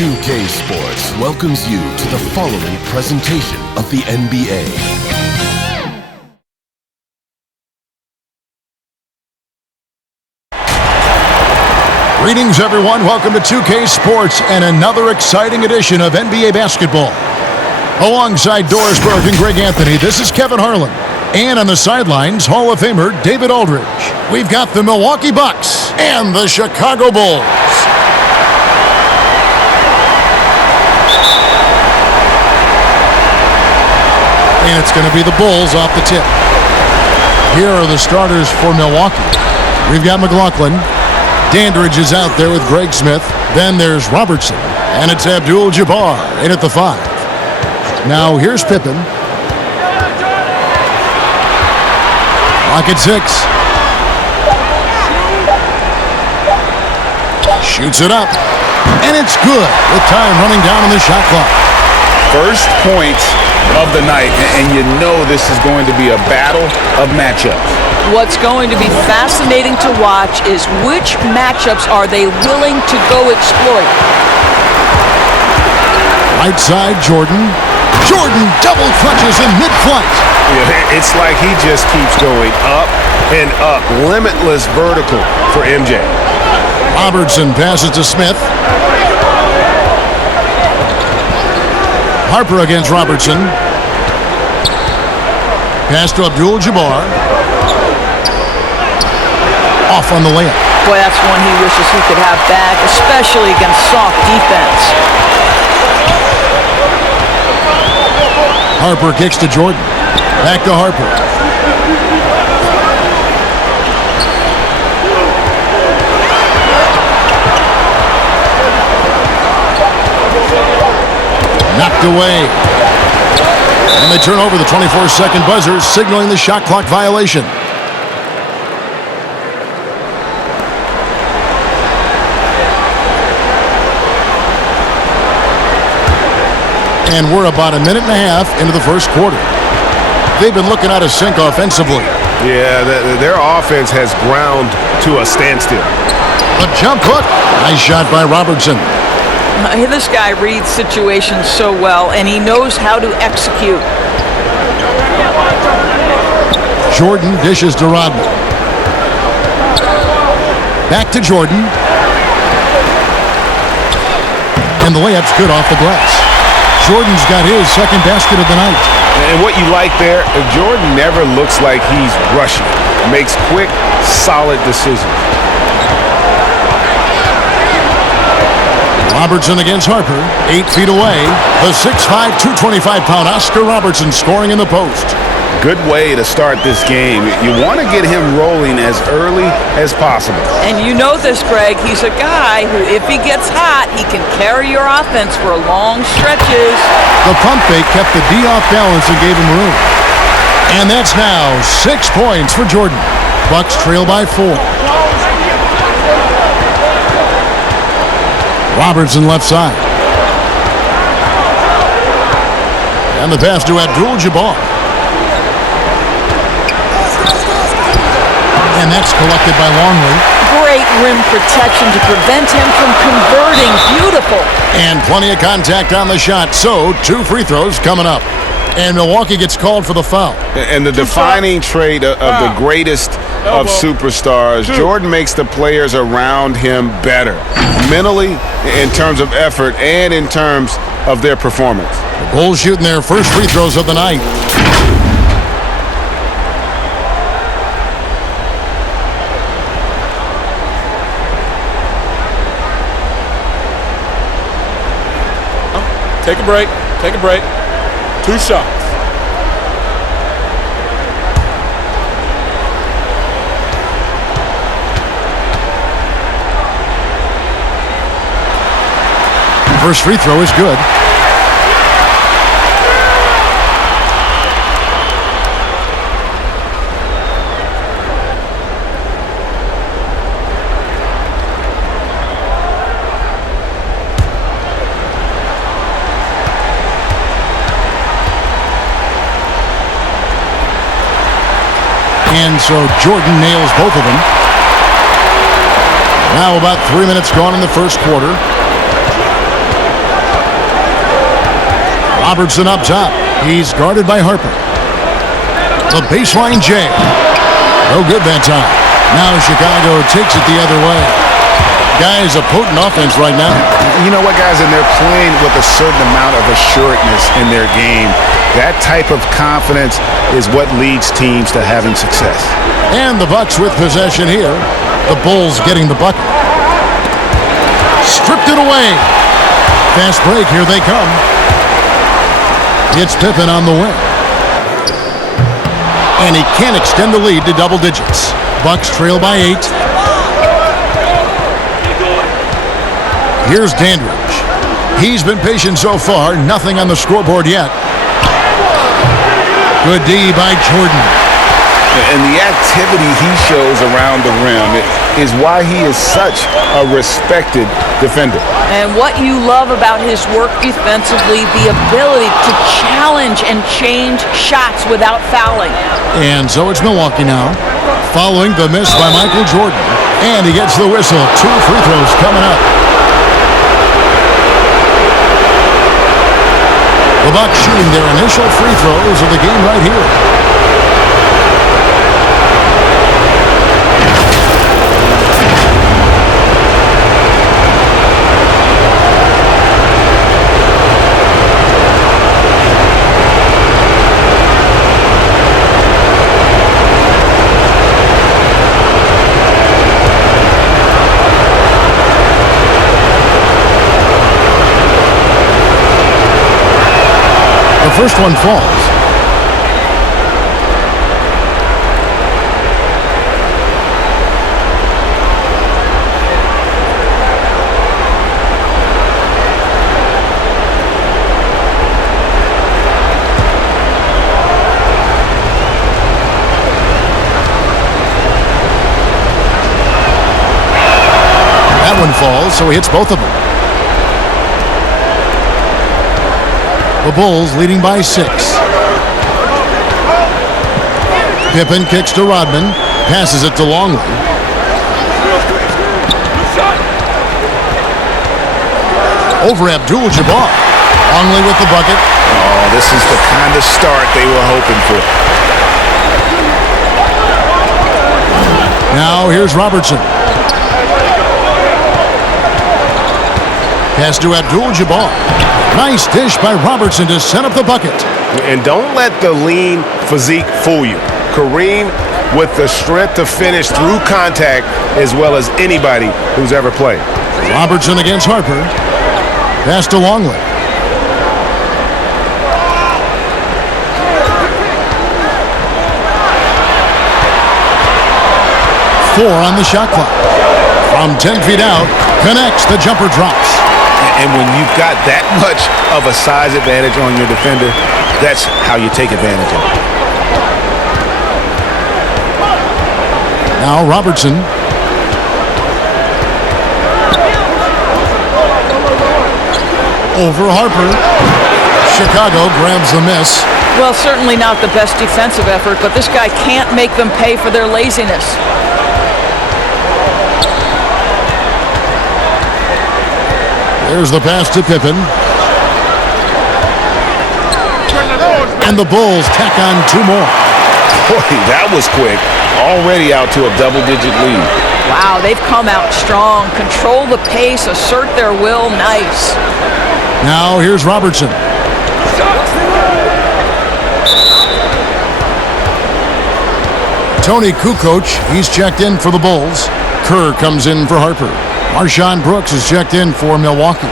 2K Sports welcomes you to the following presentation of the NBA. Greetings, everyone. Welcome to 2K Sports and another exciting edition of NBA basketball. Alongside Doris Burke and Greg Anthony, this is Kevin Harlan. And on the sidelines, Hall of Famer David Aldridge. We've got the Milwaukee Bucks and the Chicago Bulls. And it's going to be the Bulls off the tip. Here are the starters for Milwaukee. We've got McLaughlin. Dandridge is out there with Greg Smith. Then there's Robertson. And it's Abdul-Jabbar in at the 5. Now here's Pippen. Clock at 6. Shoots it up. And it's good with time running down on the shot clock. First point of the night, and you know this is going to be a battle of matchups. What's going to be fascinating to watch is which matchups are they willing to go exploit. Right side, Jordan. Jordan double clutches in mid-flight. Yeah, it's like he just keeps going up and up. Limitless vertical for MJ. Robertson passes to Smith. Harper against Robertson. Pass to Abdul-Jabbar. Off on the layup. Boy, that's one he wishes he could have back, especially against soft defense. Harper kicks to Jordan. Back to Harper. Knocked away. And they turn over the 24-second buzzer, signaling the shot clock violation. And we're about a minute and a half into the first quarter. They've been looking out of sync offensively. Yeah, their offense has ground to a standstill. A jump hook. Nice shot by Robertson. This guy reads situations so well, and he knows how to execute. Jordan dishes to Rodman. Back to Jordan. And the layup's good off the glass. Jordan's got his second basket of the night. And what you like there, Jordan never looks like he's rushing. Makes quick, solid decisions. Robertson against Harper, 8 feet away. The 6'5", 225-pound Oscar Robertson scoring in the post. Good way to start this game. You want to get him rolling as early as possible. And you know this, Greg. He's a guy who, if he gets hot, he can carry your offense for long stretches. The pump fake kept the D off balance and gave him room. And that's now 6 points for Jordan. Bucks trail by 4. Robertson left side. And the pass to Abdul-Jabbar. And that's collected by Longley. Great rim protection to prevent him from converting. Beautiful. And plenty of contact on the shot. So 2 free throws coming up. And Milwaukee gets called for the foul. And the defining trait of the greatest of superstars, Jordan makes the players around him better. Mentally, in terms of effort, and in terms of their performance. The Bulls shooting their first free throws of the night. Take a break. Take a break. 2 shots. First free throw is good. And so Jordan nails both of them. Now about 3 minutes gone in the first quarter. Robertson up top. He's guarded by Harper. The baseline J. No good that time. Now Chicago takes it the other way. Guys, a potent offense right now. You know what, guys? And they're playing with a certain amount of assuredness in their game. That type of confidence is what leads teams to having success. And the Bucks with possession here. The Bulls getting the bucket. Stripped it away. Fast break. Here they come. It's Pippen on the wing. And he can't extend the lead to double digits. Bucks trail by 8. Here's Dandridge. He's been patient so far. Nothing on the scoreboard yet. Good D by Jordan. And the activity he shows around the rim is why he is such a respected defender. And what you love about his work defensively, the ability to challenge and change shots without fouling. And so it's Milwaukee now, following the miss by Michael Jordan. And he gets the whistle. 2 free throws coming up. The Bucks shooting their initial free throws of the game right here. The first one falls. That one falls, so he hits both of them. The Bulls leading by 6. Pippen kicks to Rodman. Passes it to Longley. Over Abdul-Jabbar. Longley with the bucket. Oh, this is the kind of start they were hoping for. Now here's Robertson. Pass to Abdul-Jabbar. Nice dish by Robertson to set up the bucket. And don't let the lean physique fool you. Kareem with the strength to finish through contact as well as anybody who's ever played. Robertson against Harper. Pass to Longley. Four on the shot clock. From 10 feet out, connects, the jumper drops. And when you've got that much of a size advantage on your defender, that's how you take advantage of it. Now Robertson. Over Harper. Chicago grabs the miss. Well, certainly not the best defensive effort, but this guy can't make them pay for their laziness. There's the pass to Pippen. And the Bulls tack on 2 more. Boy, that was quick. Already out to a double-digit lead. Wow, they've come out strong. Control the pace, assert their will. Nice. Now here's Robertson. Tony Kukoc, he's checked in for the Bulls. Kerr comes in for Harper. Marshawn Brooks is checked in for Milwaukee.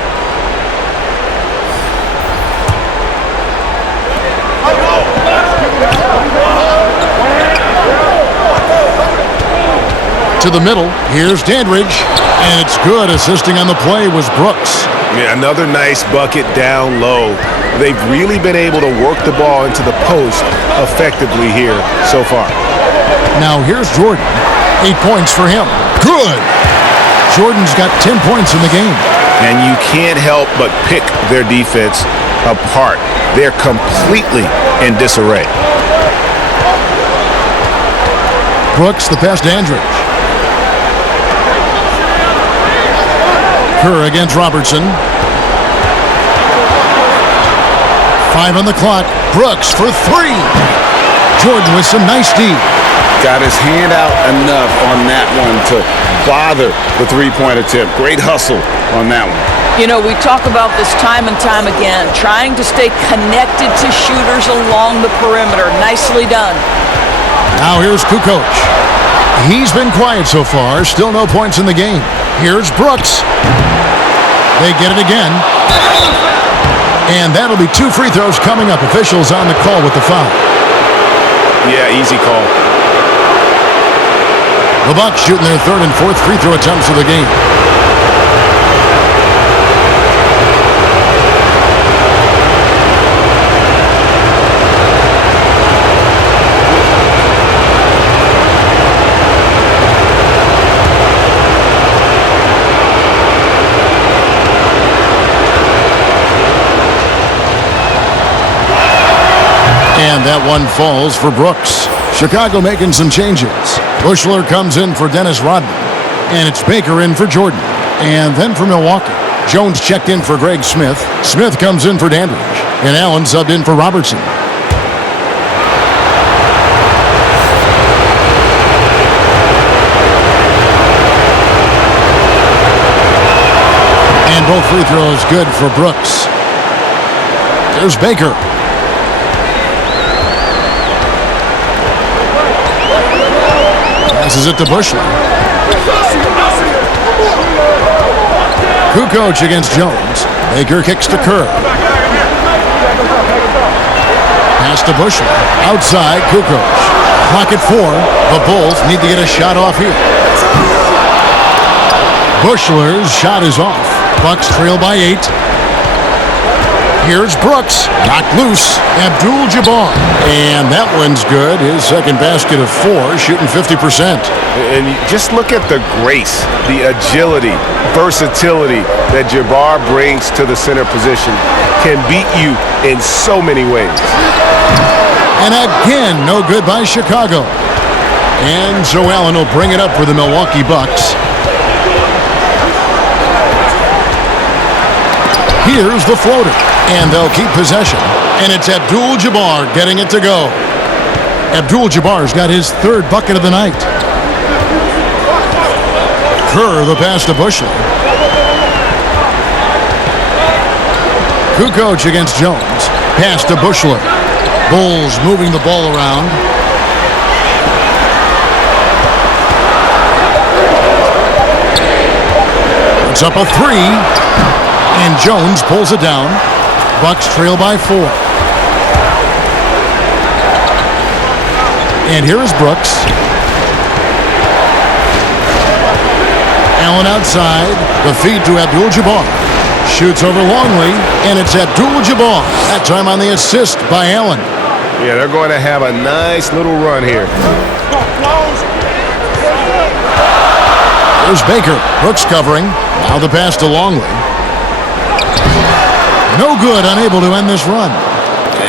To the middle, here's Dandridge, and it's good. Assisting on the play was Brooks. Yeah, another nice bucket down low. They've really been able to work the ball into the post effectively here so far. Now here's Jordan. 8 points for him. Good! Jordan's got 10 points in the game. And you can't help but pick their defense apart. They're completely in disarray. Brooks, the pass to Dandridge. Kerr against Robertson. 5 on the clock. Brooks for 3. Jordan with some nice D. Got his hand out enough on that one to bother the three-point attempt. Great hustle on that one. You know, we talk about this time and time again, trying to stay connected to shooters along the perimeter. Nicely done. Now here's Kukoc. He's been quiet so far. Still no points in the game. Here's Brooks. They get it again. And that'll be 2 free throws coming up. Officials on the call with the foul. Yeah, easy call. The Bucks shooting their 3rd and 4th free throw attempts of the game. And that one falls for Brooks. Chicago making some changes. Bushler comes in for Dennis Rodman. And it's Baker in for Jordan. And then for Milwaukee, Jones checked in for Greg Smith. Smith comes in for Dandridge. And Allen subbed in for Robertson. And both free throws good for Brooks. There's Baker. Passes it to Bushler. Kukoc against Jones. Baker kicks to Kerr. Pass to Bushler. Outside, Kukoc. Clock at 4. The Bulls need to get a shot off here. Bushler's shot is off. Bucks trail by 8. Here's Brooks, knocked loose. Abdul-Jabbar. And that one's good. His second basket of 4, shooting 50%. And just look at the grace, the agility, versatility that Jabbar brings to the center position. Can beat you in so many ways. And again, no good by Chicago. And so Allen will bring it up for the Milwaukee Bucks. Here's the floater. And they'll keep possession. And it's Abdul-Jabbar getting it to go. Abdul-Jabbar's got his 3rd bucket of the night. Kerr the pass to Bushler. Kukoc against Jones. Pass to Bushler. Bulls moving the ball around. It's up a 3. And Jones pulls it down. Bucks trail by 4. And here is Brooks. Allen outside. The feed to Abdul-Jabbar. Shoots over Longley. And it's Abdul-Jabbar. That time on the assist by Allen. Yeah, they're going to have a nice little run here. There's Baker. Brooks covering. Now the pass to Longley. No good, unable to end this run.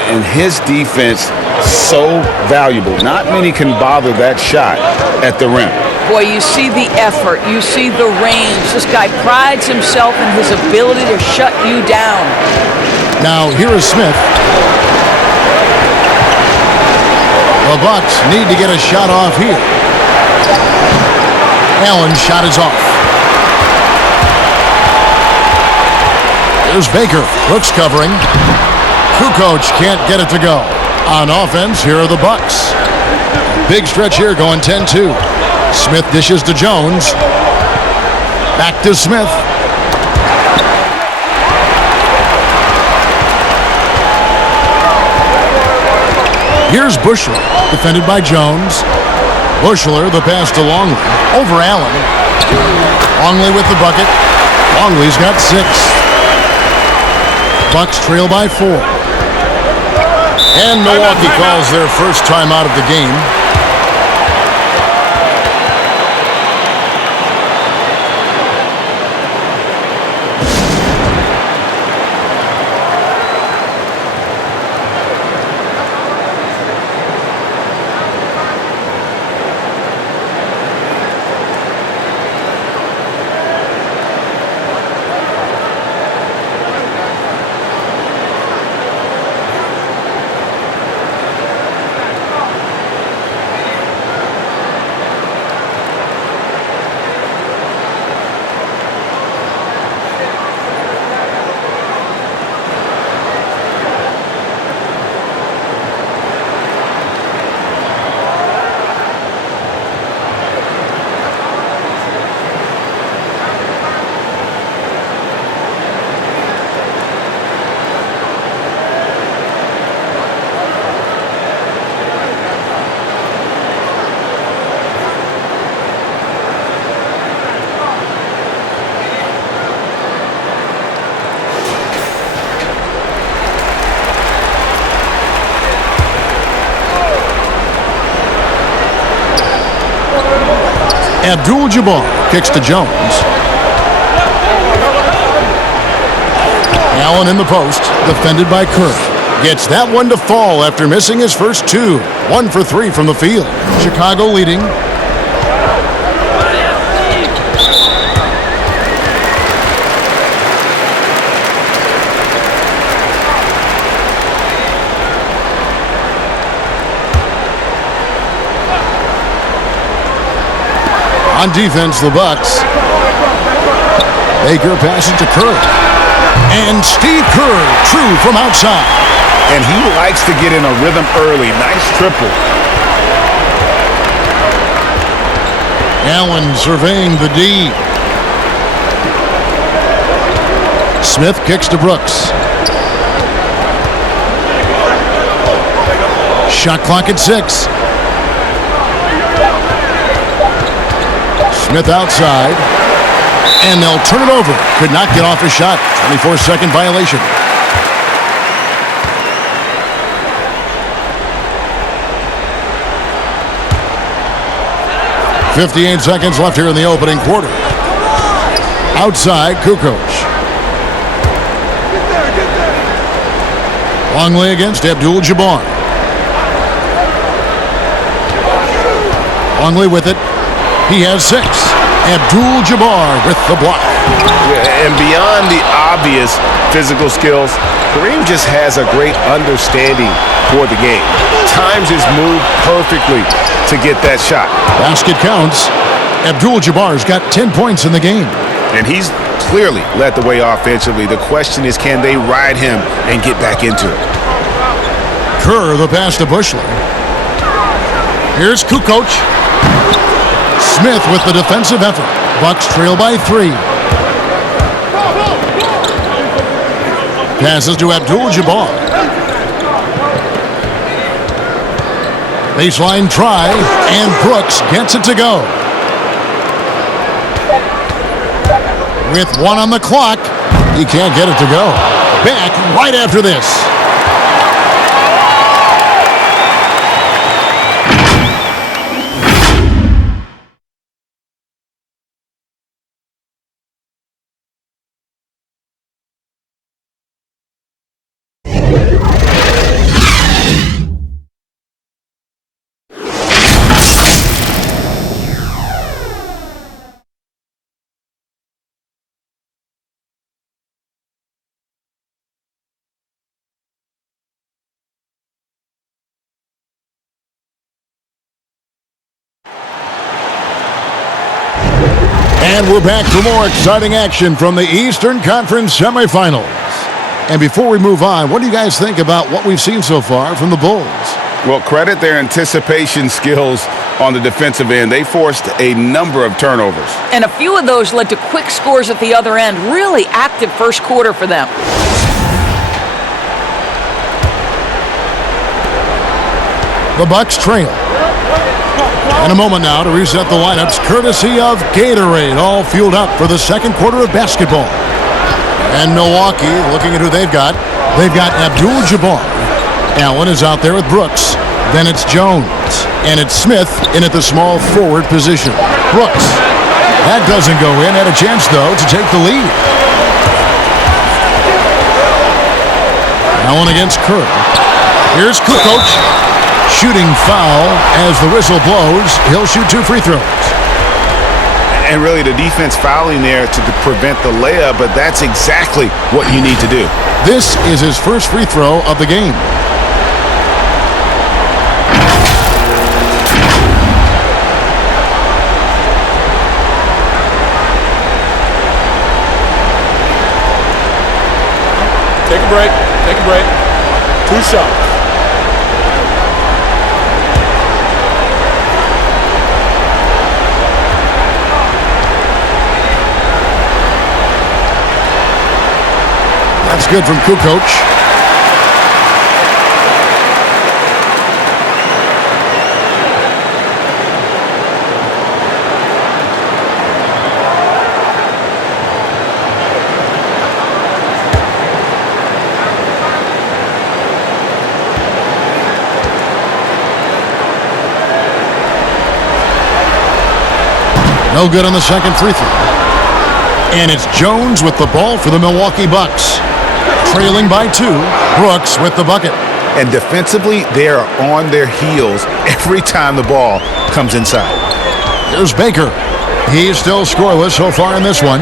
And his defense, so valuable. Not many can bother that shot at the rim. Boy, you see the effort. You see the range. This guy prides himself in his ability to shut you down. Now, here is Smith. The Bucks need to get a shot off here. Allen's shot is off. There's Baker. Brooks covering. Kukoc can't get it to go. On offense, here are the Bucks. Big stretch here going 10-2. Smith dishes to Jones. Back to Smith. Here's Bushler, defended by Jones. Bushler, the pass to Longley. Over Allen. Longley with the bucket. Longley's got 6. Bucks trail by 4. And Milwaukee calls their first time out of the game. Abdul-Jabbar kicks to Jones. Allen in the post, defended by Kerr. Gets that one to fall after missing his first two. 1 for 3 from the field. Chicago leading. On defense, the Bucks. Baker passes to Kerr. And Steve Kerr, true from outside. And he likes to get in a rhythm early. Nice triple. Allen surveying the D. Smith kicks to Brooks. Shot clock at 6. Smith outside. And they'll turn it over. Could not get off a shot. 24-second violation. .58 seconds left here in the opening quarter. Outside, Kukoc. Longley against Abdul-Jabbar. Longley with it. He has 6. Abdul-Jabbar with the block. And beyond the obvious physical skills, Kareem just has a great understanding for the game. Times his move perfectly to get that shot. Basket counts. Abdul-Jabbar's got 10 points in the game. And he's clearly led the way offensively. The question is, can they ride him and get back into it? Kerr, the pass to Bushley. Here's Kukoc. Smith with the defensive effort. Bucks trail by 3. Passes to Abdul-Jabbar. Baseline try, and Brooks gets it to go. With 1 on the clock, he can't get it to go. Back right after this. And we're back for more exciting action from the Eastern Conference semifinals. And before we move on, what do you guys think about what we've seen so far from the Bulls? Well, credit their anticipation skills on the defensive end. They forced a number of turnovers. And a few of those led to quick scores at the other end. Really active first quarter for them. The Bucks trail. And a moment now to reset the lineups, courtesy of Gatorade, all fueled up for the second quarter of basketball. And Milwaukee, looking at who they've got Abdul-Jabbar. Allen is out there with Brooks. Then it's Jones. And it's Smith in at the small forward position. Brooks. That doesn't go in. Had a chance, though, to take the lead. Allen against Kerr. Here's Kukoc. Shooting foul as the whistle blows. He'll shoot 2 free throws. And really the defense fouling there to prevent the layup, but that's exactly what you need to do. This is his first free throw of the game. Take a break. Take a break. 2 shots. That's good from Kukoc. No good on the second free throw. And it's Jones with the ball for the Milwaukee Bucks. Trailing by 2, Brooks with the bucket. And defensively, they are on their heels every time the ball comes inside. Here's Baker. He's still scoreless so far in this one.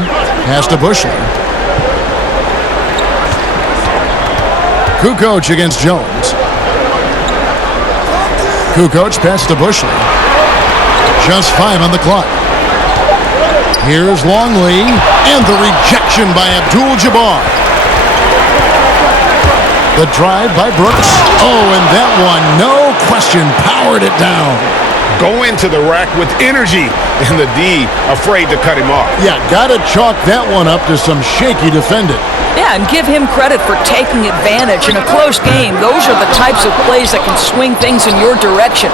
Pass to Bushler. Kukoc against Jones. Kukoc pass to Bushler. Just 5 on the clock. Here's Longley, and the rejection by Abdul-Jabbar. The drive by Brooks. Oh, and that one, no question, powered it down. Go into the rack with energy, and the D afraid to cut him off. Yeah, gotta chalk that one up to some shaky defending. Yeah, and give him credit for taking advantage in a close game. Those are the types of plays that can swing things in your direction.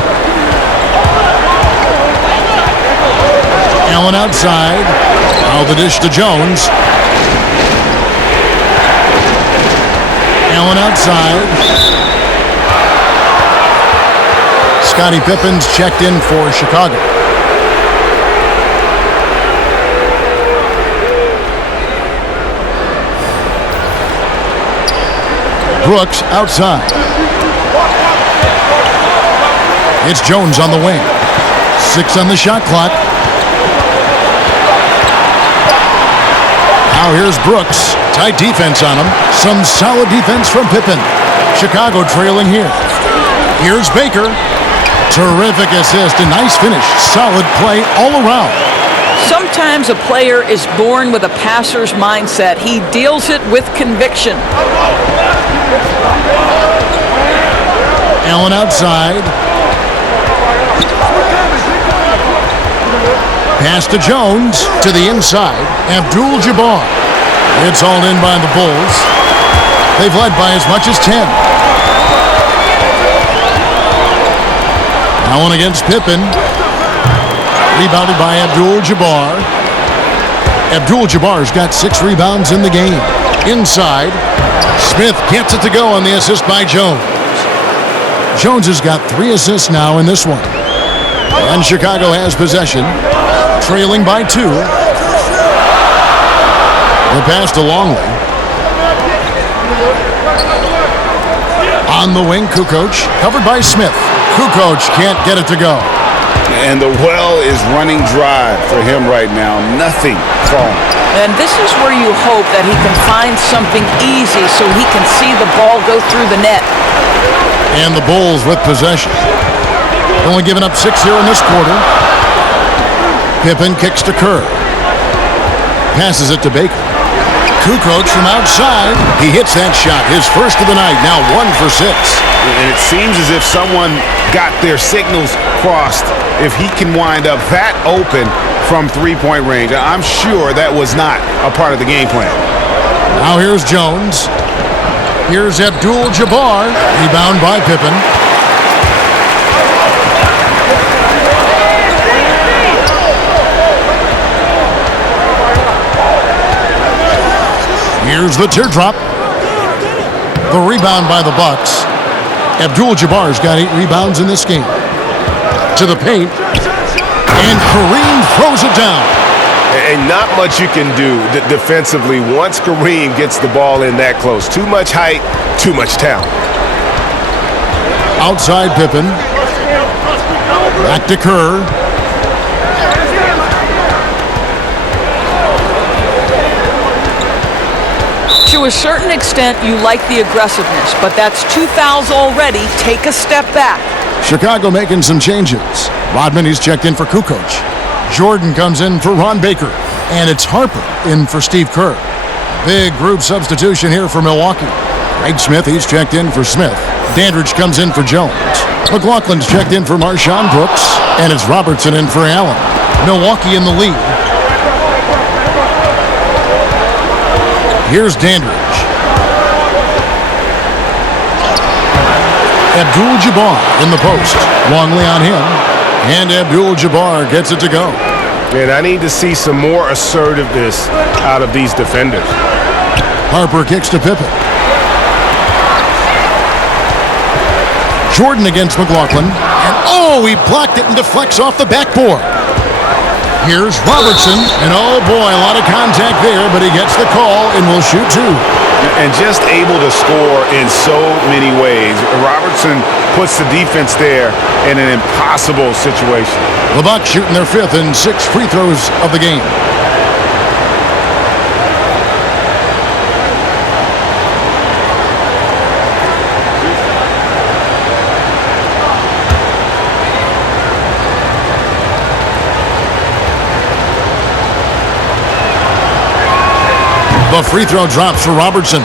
Allen outside. Now the dish to Jones. Allen outside. Scottie Pippen's checked in for Chicago. Brooks outside. It's Jones on the wing. 6 on the shot clock. Now here's Brooks. Tight defense on him. Some solid defense from Pippen. Chicago trailing here. Here's Baker. Terrific assist. A nice finish. Solid play all around. Sometimes a player is born with a passer's mindset. He deals it with conviction. Allen outside. Pass to Jones. To the inside. Abdul-Jabbar. It's hauled in by the Bulls. They've led by as much as 10. Allen against Pippen. Rebounded by Abdul-Jabbar. Abdul-Jabbar's got 6 rebounds in the game. Inside. Smith gets it to go on the assist by Jones. Jones has got 3 assists now in this one. And Chicago has possession. Trailing by 2. The pass to Longley. On the wing, Kukoc. Covered by Smith. Kukoc can't get it to go. And the well is running dry for him right now. Nothing falling. And this is where you hope that he can find something easy so he can see the ball go through the net. And the Bulls with possession. Only giving up 6 here in this quarter. Pippen kicks to Kerr. Passes it to Baker. Kukoc from outside. He hits that shot. His first of the night. Now 1 for 6. And it seems as if someone got their signals crossed. If he can wind up that open from three-point range, I'm sure that was not a part of the game plan. Now here's Jones. Here's Abdul-Jabbar. Rebound by Pippen. Here's the teardrop. The rebound by the Bucks. Abdul-Jabbar's got 8 rebounds in this game. To the paint. And Kareem throws it down. And not much you can do defensively once Kareem gets the ball in that close. Too much height, too much talent. Outside Pippen. Back to Kerr. To a certain extent, you like the aggressiveness, but that's 2 fouls already. Take a step back. Chicago making some changes. Rodman, he's checked in for Kukoc. Jordan comes in for Ron Baker. And it's Harper in for Steve Kerr. Big group substitution here for Milwaukee. Craig Smith, he's checked in for Smith. Dandridge comes in for Jones. McLaughlin's checked in for Marshawn Brooks. And it's Robertson in for Allen. Milwaukee in the lead. Here's Dandridge. Abdul-Jabbar in the post. Longley on him. And Abdul-Jabbar gets it to go. And I need to see some more assertiveness out of these defenders. Harper kicks to Pippen. Jordan against McLaughlin. And oh, he blocked it and deflects off the backboard. Here's Robertson, and oh boy, a lot of contact there, but he gets the call and will shoot two. And just able to score in so many ways. Robertson puts the defense there in an impossible situation. The Bucks shooting their 5th and 6th free throws of the game. The free throw drops for Robertson.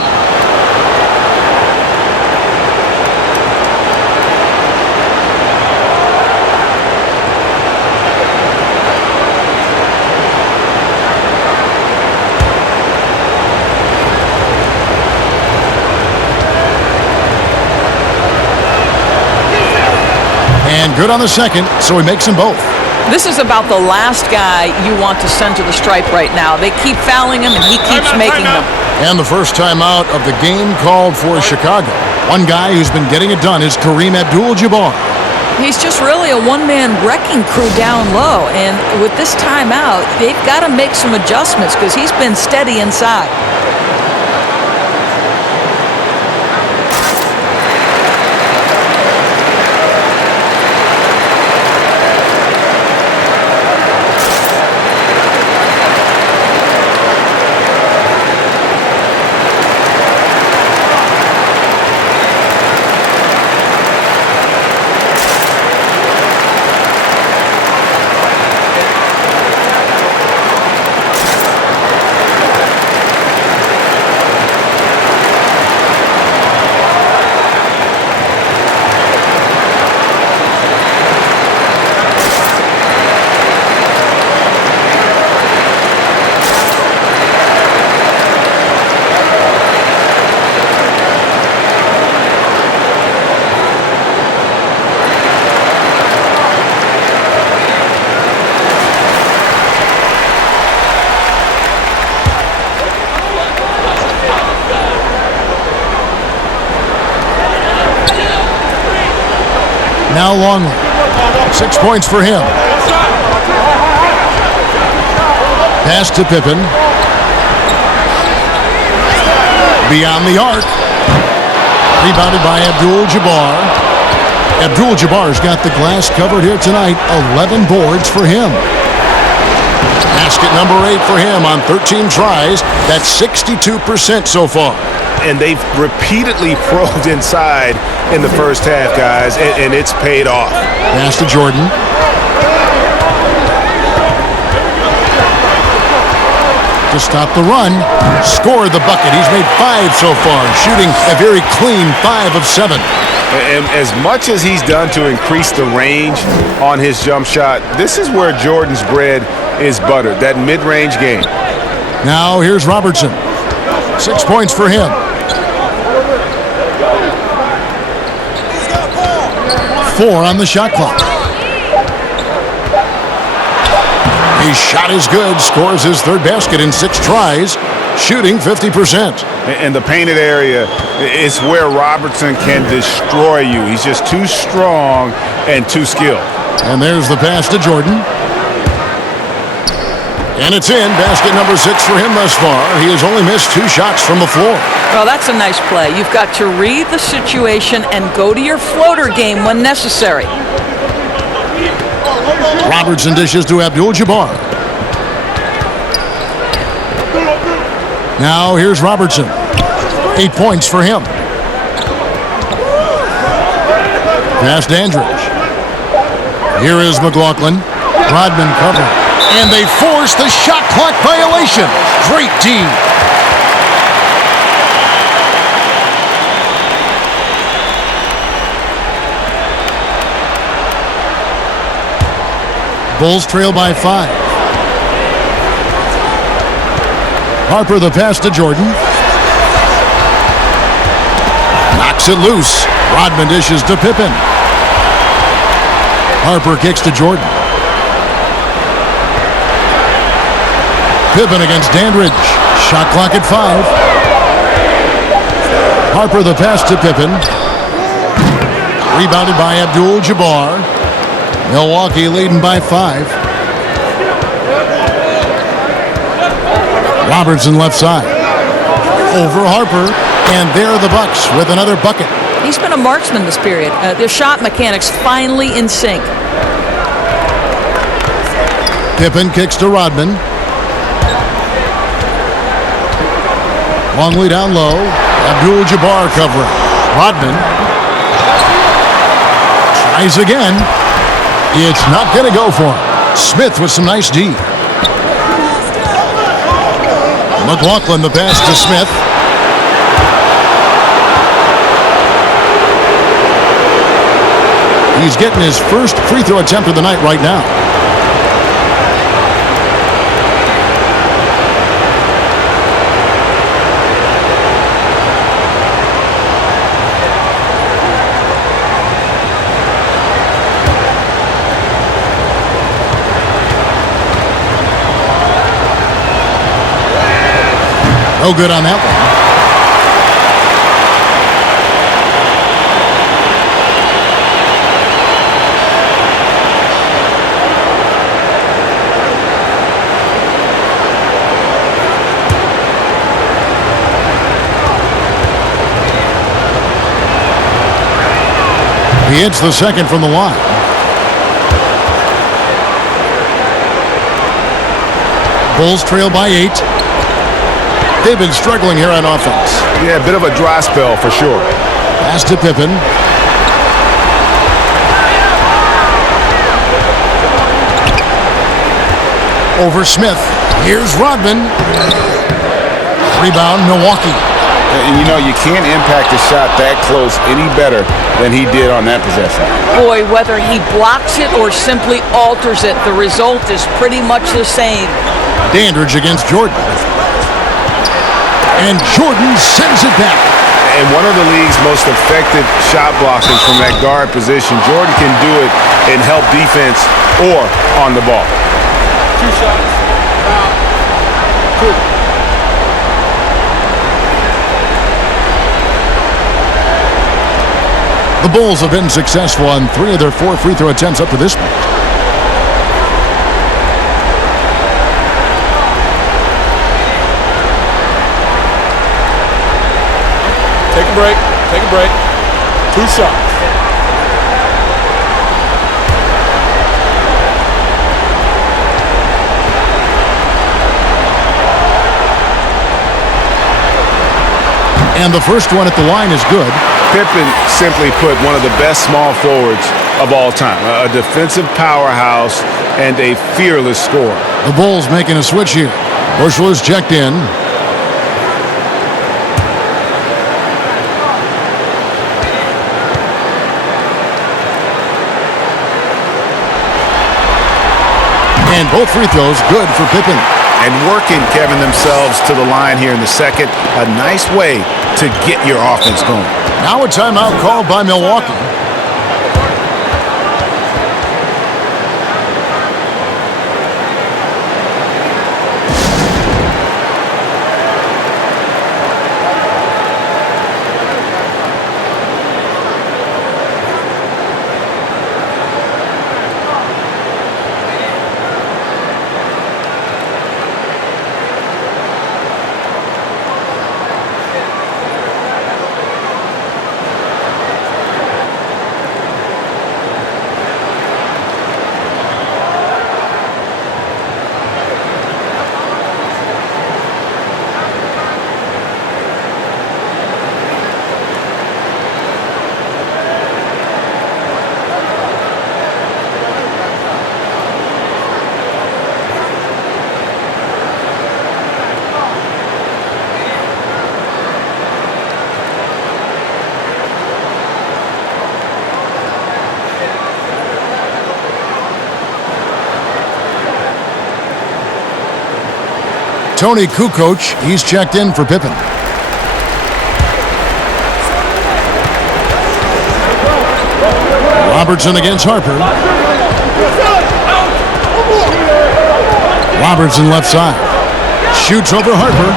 And good on the second, so he makes them both. This is about the last guy you want to send to the stripe right now. They keep fouling him, and he keeps making them. And the first timeout of the game called for Chicago. One guy who's been getting it done is Kareem Abdul-Jabbar. He's just really a one-man wrecking crew down low. And with this timeout, they've got to make some adjustments because he's been steady inside. Now Longley. 6 points for him. Pass to Pippen. Beyond the arc. Rebounded by Abdul-Jabbar. Abdul-Jabbar's got the glass covered here tonight. 11 boards for him. Basket number 8 for him on 13 tries. That's 62% so far. And they've repeatedly probed inside in the first half, guys, and it's paid off. Pass to Jordan. To stop the run, scored the bucket. He's made 5 so far, shooting a very clean 5 of 7. And as much as he's done to increase the range on his jump shot, this is where Jordan's bread is buttered, that mid-range game. Now here's Robertson. 6 points for him. 4 on the shot clock. His shot is good. Scores his 3rd basket in 6 tries. Shooting 50%. And the painted area is where Robertson can destroy you. He's just too strong and too skilled. And there's the pass to Jordan. And it's in. Basket number 6 for him thus far. He has only missed 2 shots from the floor. Well, that's a nice play. You've got to read the situation and go to your floater game when necessary. Robertson dishes to Abdul-Jabbar. Now here's Robertson. 8 points for him. Pass to Andridge. Here is McLaughlin. Rodman cover. And they force the shot clock violation. Great D. Bulls trail by 5. Harper the pass to Jordan. Knocks it loose. Rodman dishes to Pippen. Harper kicks to Jordan. Pippen against Dandridge. Shot clock at 5. Harper the pass to Pippen. Rebounded by Abdul-Jabbar. Milwaukee leading by 5. Robertson left side. Over Harper. And there are the Bucks with another bucket. He's been a marksman this period. Their shot mechanics finally in sync. Pippen kicks to Rodman. Longley down low. Abdul-Jabbar covering. Rodman tries again. It's not going to go for him. Smith with some nice D. McLaughlin the pass to Smith. He's getting his first free throw attempt of the night right now. No good on that one. He hits the second from the line. Bulls trail by 8. They've been struggling here on offense. Yeah, a bit of a dry spell for sure. Pass to Pippen. Over Smith. Here's Rodman. Rebound, Milwaukee. And you know, you can't impact a shot that close any better than he did on that possession. Boy, whether he blocks it or simply alters it, the result is pretty much the same. Dandridge against Jordan. And Jordan sends it back. And one of the league's most effective shot blockers from that guard position. Jordan can do it and help defense or on the ball. 2 shots. 2. The Bulls have been successful on 3 of their 4 free throw attempts up to this point. Take a break. Take a break. 2 shots. And the first one at the line is good. Pippen simply put one of the best small forwards of all time. A defensive powerhouse and a fearless scorer. The Bulls making a switch here. Bushler's checked in. And both free throws good for Pippen. And working, Kevin, themselves to the line here in the second. A nice way to get your offense going. Now a timeout called by Milwaukee. Tony Kukoc, he's checked in for Pippen. Robertson against Harper. Robertson left side. Shoots over Harper.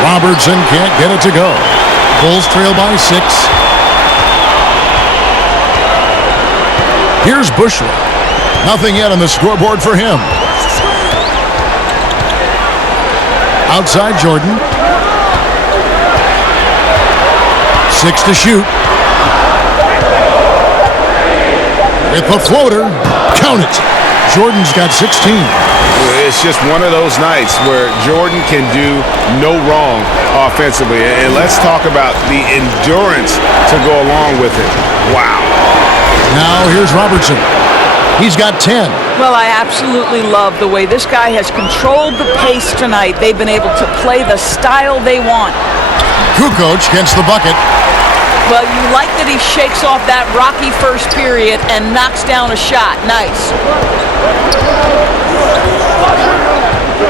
Robertson can't get it to go. Bulls trail by 6. Here's Bushler. Nothing yet on the scoreboard for him. Outside Jordan. 6 to shoot. With a floater. Count it. Jordan's got 16. It's just one of those nights where Jordan can do no wrong offensively. And let's talk about the endurance to go along with it. Wow. Now here's Robertson. He's got 10. Well, I absolutely love the way this guy has controlled the pace tonight. They've been able to play the style they want. Kukoc gets the bucket. Well, you like that he shakes off that rocky first period and knocks down a shot. Nice.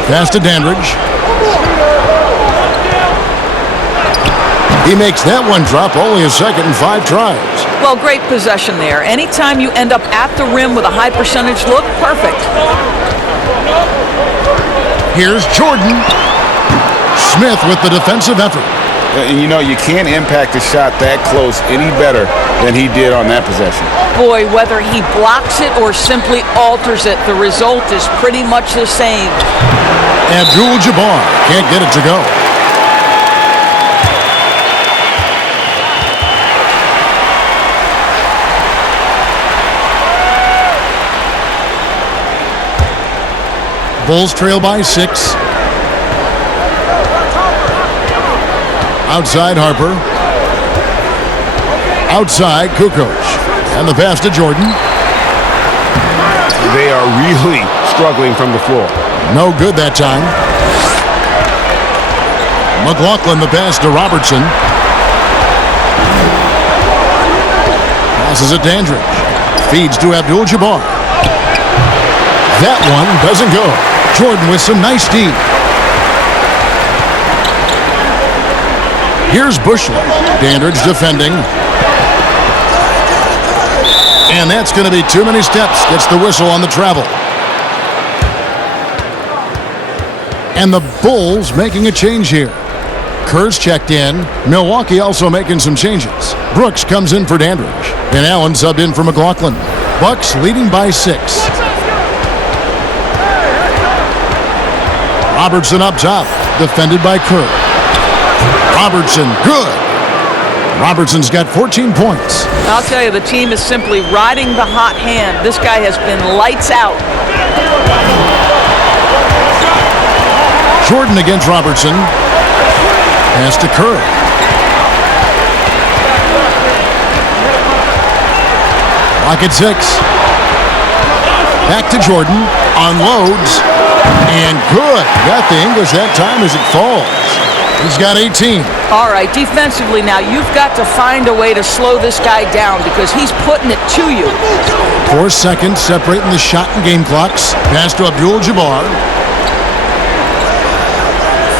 Pass to Dandridge. He makes that one drop, only a second and 5 tries. Well, great possession there. Anytime you end up at the rim with a high percentage look, perfect. Here's Jordan. Smith with the defensive effort. You know, you can't impact a shot that close any better than he did on that possession. Boy, whether he blocks it or simply alters it, the result is pretty much the same. Abdul-Jabbar can't get it to go. Bulls trail by 6. Outside Harper. Outside Kukoc. And the pass to Jordan. They are really struggling from the floor. No good that time. McLaughlin the pass to Robertson. Passes it Dandridge. Feeds to Abdul-Jabbar. That one doesn't go. Jordan with some nice D. Here's Bushley. Dandridge defending. And that's going to be too many steps. Gets the whistle on the travel. And the Bulls making a change here. Kerr's checked in. Milwaukee also making some changes. Brooks comes in for Dandridge. And Allen subbed in for McLaughlin. Bucks leading by 6. Robertson up top. Defended by Kerr. Robertson, good. Robertson's got 14 points. I'll tell you, the team is simply riding the hot hand. This guy has been lights out. Jordan against Robertson. Pass to Kerr. Clock at 6. Back to Jordan. Unloads. And good. Got the English that time as it falls. He's got 18. All right, defensively now, you've got to find a way to slow this guy down because he's putting it to you. 4 seconds separating the shot and game clocks. Pass to Abdul-Jabbar.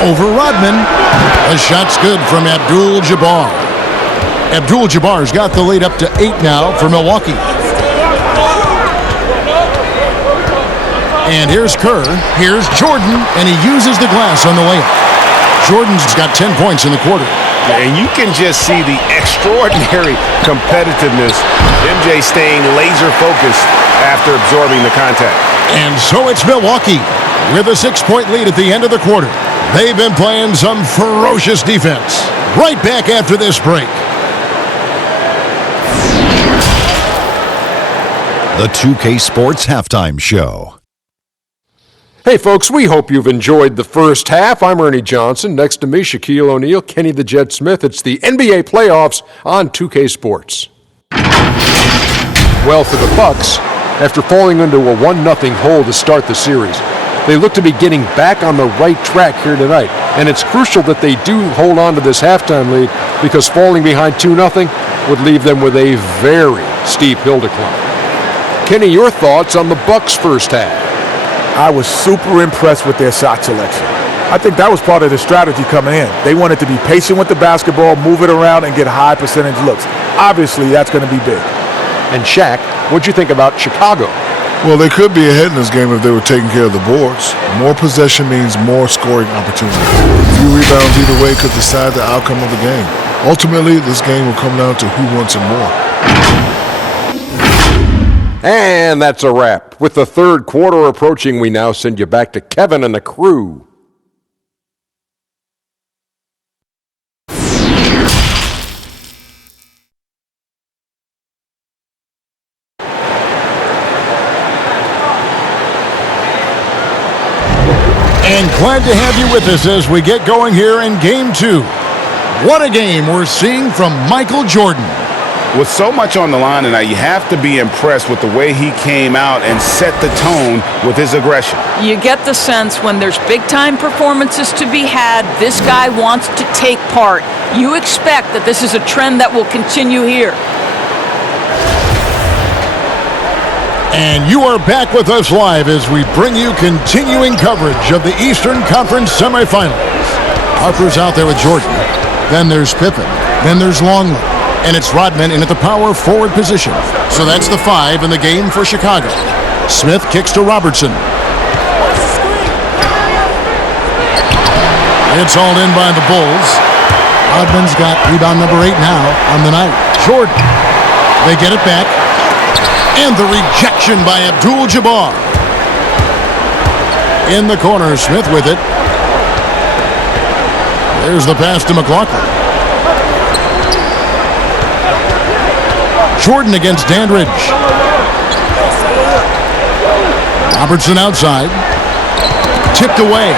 Over Rodman. The shot's good from Abdul-Jabbar. Abdul-Jabbar's got the lead up to 8 now for Milwaukee. And here's Kerr. Here's Jordan, and he uses the glass on the layup. Jordan's got 10 points in the quarter. And you can just see the extraordinary competitiveness. MJ staying laser focused after absorbing the contact. And so it's Milwaukee with a 6-point lead at the end of the quarter. They've been playing some ferocious defense. Right back after this break. The 2K Sports Halftime Show. Hey, folks, we hope you've enjoyed the first half. I'm Ernie Johnson. Next to me, Shaquille O'Neal, Kenny the Jet Smith. It's the NBA playoffs on 2K Sports. Well, for the Bucks, after falling into a 1-0 hole to start the series, they look to be getting back on the right track here tonight. And it's crucial that they do hold on to this halftime lead because falling behind 2-0 would leave them with a very steep hill to climb. Kenny, your thoughts on the Bucks' first half? I was super impressed with their shot selection. I think that was part of the strategy coming in. They wanted to be patient with the basketball, move it around, and get high percentage looks. Obviously, that's going to be big. And Shaq, what'd you think about Chicago? Well, they could be ahead in this game if they were taking care of the boards. More possession means more scoring opportunity. A few rebounds either way could decide the outcome of the game. Ultimately, this game will come down to who wants it more. And that's a wrap. With the third quarter approaching, we now send you back to Kevin and the crew. Glad to have you with us as we get going here in Game 2. What a game we're seeing from Michael Jordan. With so much on the line tonight, you have to be impressed with the way he came out and set the tone with his aggression. You get the sense when there's big-time performances to be had, this guy wants to take part. You expect that this is a trend that will continue here. And you are back with us live as we bring you continuing coverage of the Eastern Conference semifinals. Harper's out there with Jordan. Then there's Pippen. Then there's Longley. And it's Rodman in at the power forward position. So that's the 5 in the game for Chicago. Smith kicks to Robertson. It's hauled in by the Bulls. Rodman's got rebound number 8 now on the night. Jordan. They get it back. And the rejection by Abdul-Jabbar. In the corner, Smith with it. There's the pass to McLaughlin. Jordan against Dandridge. Robertson outside. Tipped away.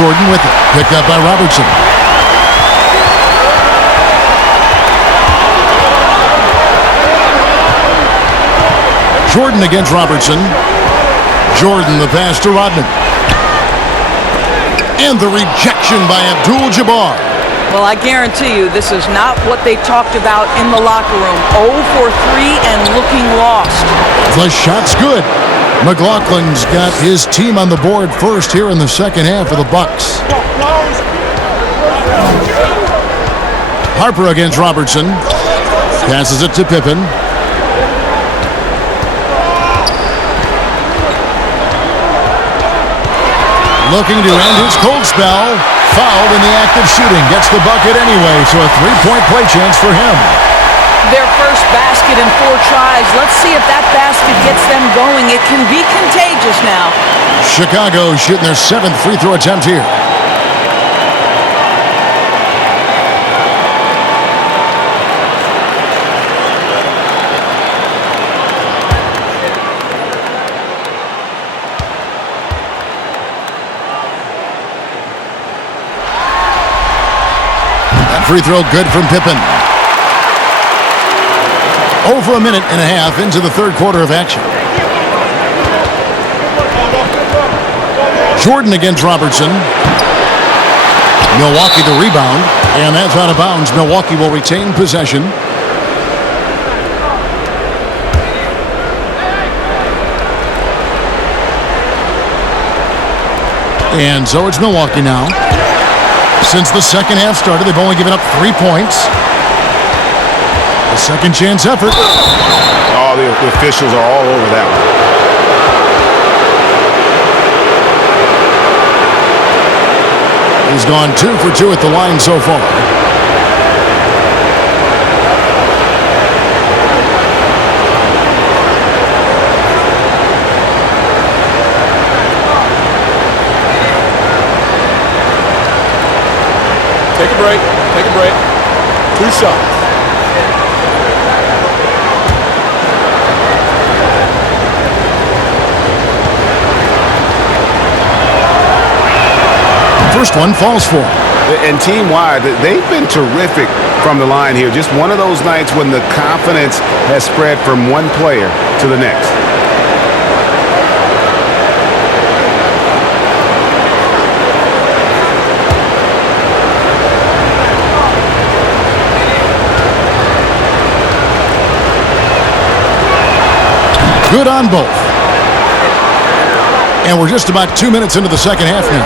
Jordan with it. Picked up by Robertson. Jordan against Robertson. Jordan the pass to Rodman. And the rejection by Abdul-Jabbar. Well, I guarantee you this is not what they talked about in the locker room. 0 for 3 and looking lost. The shot's good. McLaughlin's got his team on the board first here in the second half of the Bucks. Harper against Robertson. Passes it to Pippen. Looking to end his cold spell. Fouled in the act of shooting. Gets the bucket anyway, so a 3-point play chance for him. Their first basket in 4 tries. Let's see if that basket gets them going. It can be contagious now. Chicago shooting their 7th free throw attempt here. Free throw good from Pippen. Over a minute and a half into the third quarter of action. Jordan against Robertson. Milwaukee the rebound. And that's out of bounds. Milwaukee will retain possession. And so it's Milwaukee now. Since the second half started, they've only given up 3 points. A second chance effort. Oh, the officials are all over that one. He's gone 2 for 2 at the line so far. Take a break. Take a break. 2 shots. First one falls for him. And team-wide, they've been terrific from the line here. Just one of those nights when the confidence has spread from one player to the next. Good on both. And we're just about 2 minutes into the second half now.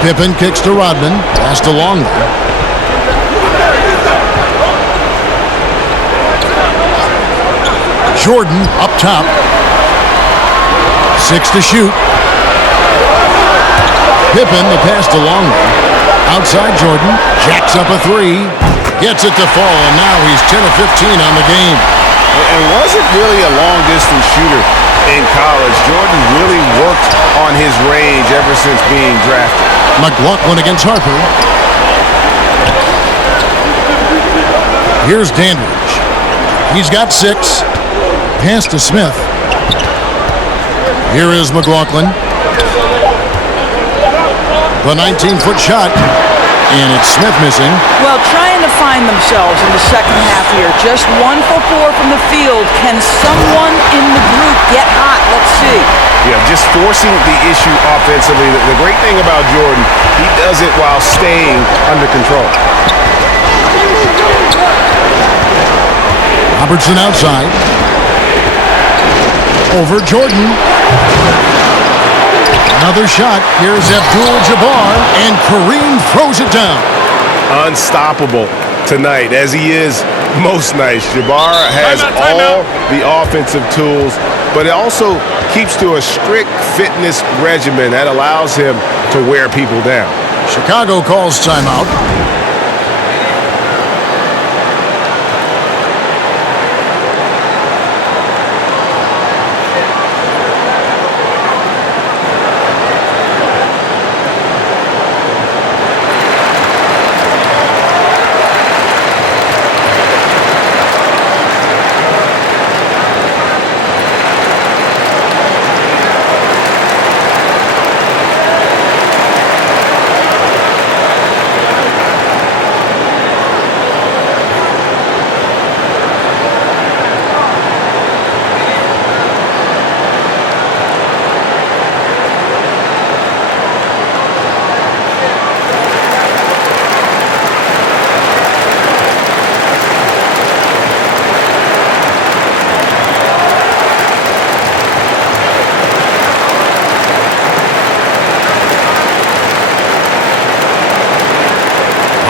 Pippen kicks to Rodman. Pass to Longley. Jordan up top. 6 to shoot. Pippen, the pass to Longley. Outside Jordan. Jacks up a 3. Gets it to fall, and now he's 10 of 15 on the game. And wasn't really a long-distance shooter in college. Jordan really worked on his range ever since being drafted. McLaughlin against Harper. Here's Dandridge. He's got 6. Pass to Smith. Here is McLaughlin. The 19-foot shot. And it's Smith missing. Well, trying to find themselves in the second half here. Just 1 for 4 from the field. Can someone in the group get hot? Let's see. Yeah, just forcing the issue offensively. The great thing about Jordan, he does it while staying under control. Robertson outside. Over Jordan. Another shot. Here's Abdul-Jabbar, and Kareem throws it down. Unstoppable tonight, as he is most nights. Jabbar has all the offensive tools, but it also keeps to a strict fitness regimen that allows him to wear people down. Chicago calls timeout.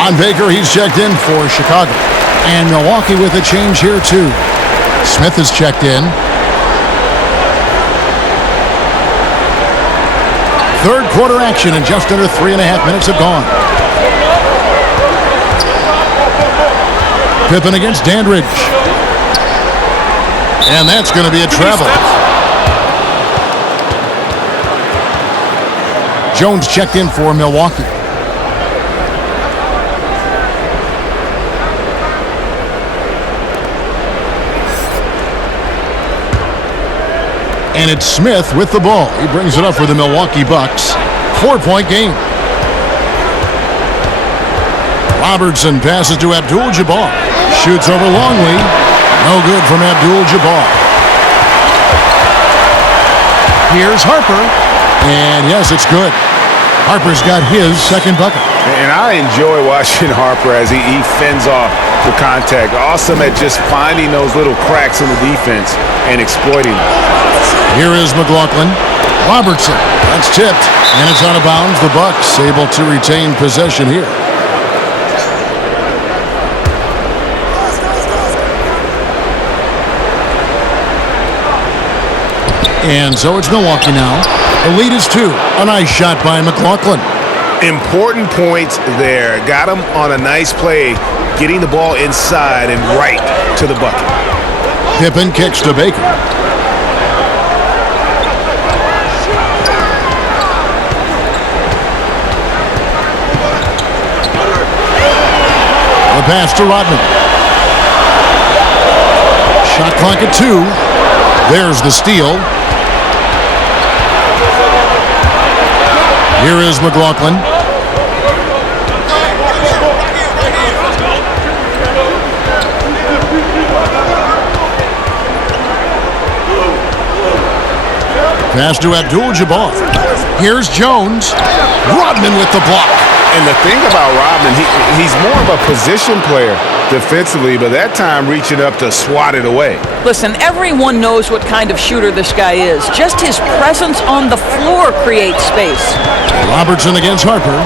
On Baker, he's checked in for Chicago. And Milwaukee with a change here, too. Smith is checked in. Third quarter action, and just under 3.5 minutes have gone. Pippen against Dandridge. And that's going to be a travel. Jones checked in for Milwaukee. And it's Smith with the ball. He brings it up for the Milwaukee Bucks. 4-point game. Robertson passes to Abdul-Jabbar. Shoots over Longley. No good from Abdul-Jabbar. Here's Harper. And yes, it's good. Harper's got his second bucket. And I enjoy watching Harper as he fends off the contact. Awesome at just finding those little cracks in the defense and exploiting them. Here is McLaughlin. Robertson. That's tipped. And it's out of bounds. The Bucks able to retain possession here. And so it's Milwaukee now. The lead is 2. A nice shot by McLaughlin. Important points there. Got him on a nice play, getting the ball inside and right to the bucket. Pippen kicks to Baker. The pass to Rodman. Shot clock at 2. There's the steal. Here is McLaughlin. Pass to Abdul-Jabbar. Here's Jones. Rodman with the block. And the thing about Rodman, he's more of a position player defensively, but that time reaching up to swat it away. Listen, everyone knows what kind of shooter this guy is. Just his presence on the floor creates space. Robertson against Harper.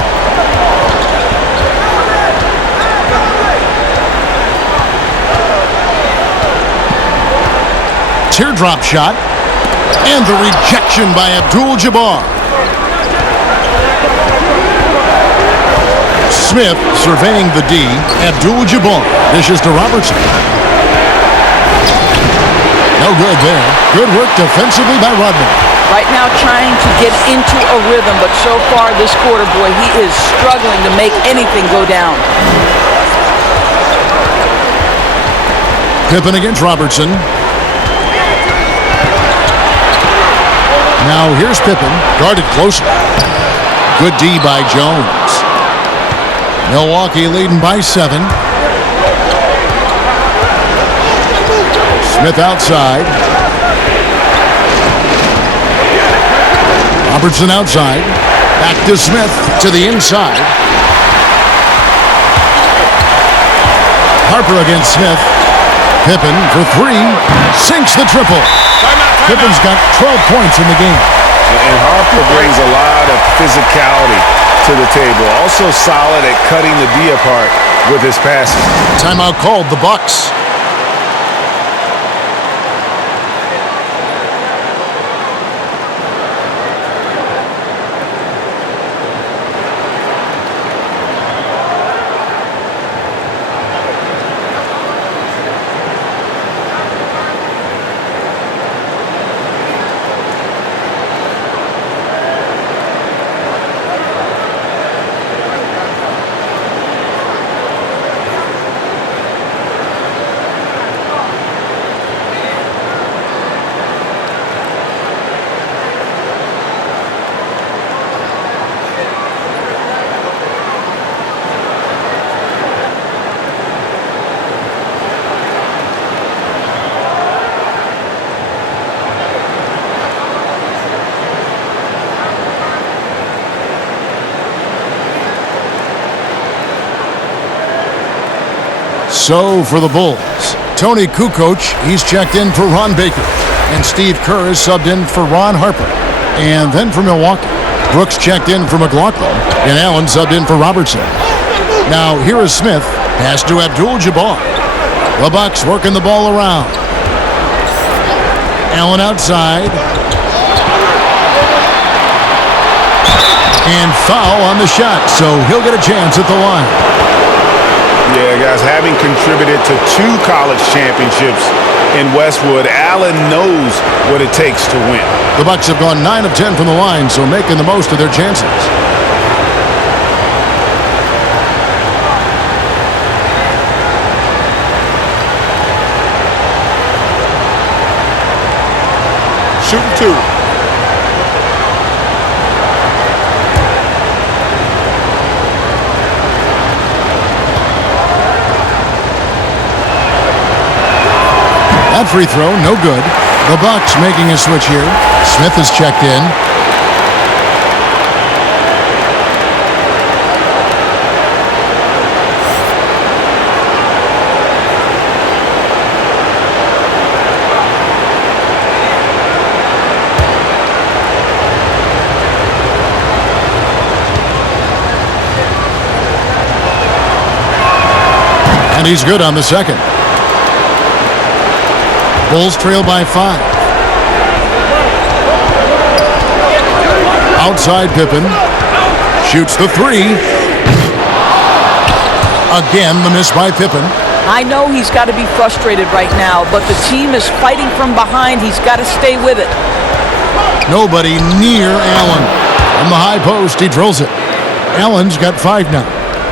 Teardrop shot. And the rejection by Abdul-Jabbar. Smith surveying the D. Abdul-Jabbar dishes to Robertson. No good there. Good work defensively by Rodman. Right now trying to get into a rhythm, but so far this quarter, boy, he is struggling to make anything go down. Pippen against Robertson. Now here's Pippen, guarded closely. Good D by Jones. Milwaukee leading by 7. Smith outside. Robertson outside. Back to Smith to the inside. Harper against Smith. Pippen for 3. Sinks the triple. Pippen's got 12 points in the game. And Harper brings a lot of physicality to the table. Also solid at cutting the D apart with his passing. Timeout called, the Bucks. So for the Bulls, Tony Kukoc, he's checked in for Ron Baker. And Steve Kerr is subbed in for Ron Harper. And then for Milwaukee, Brooks checked in for McLaughlin. And Allen subbed in for Robertson. Now here is Smith, pass to Abdul-Jabbar. The Bucks working the ball around. Allen outside. And foul on the shot, so he'll get a chance at the line. Yeah, guys, having contributed to 2 college championships in Westwood, Allen knows what it takes to win. The Bucks have gone 9 of 10 from the line, so making the most of their chances. Shooting 2. That free throw, no good. The Bucks making a switch here. Smith is checked in. And he's good on the second. Bulls trail by 5. Outside Pippen. Shoots the 3. Again, the miss by Pippen. I know he's got to be frustrated right now, but the team is fighting from behind. He's got to stay with it. Nobody near Allen. From the high post, he drills it. Allen's got 5 now.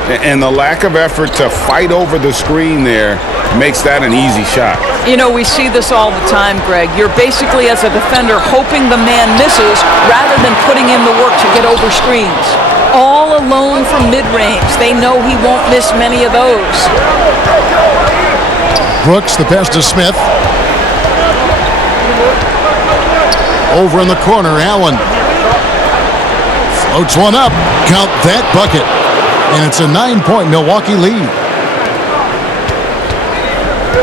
And the lack of effort to fight over the screen there makes that an easy shot. You know, we see this all the time, Greg. You're basically, as a defender, hoping the man misses rather than putting in the work to get over screens. All alone from mid-range. They know he won't miss many of those. Brooks, the pass to Smith. Over in the corner, Allen. Floats one up. Count that bucket. And it's a 9-point Milwaukee lead.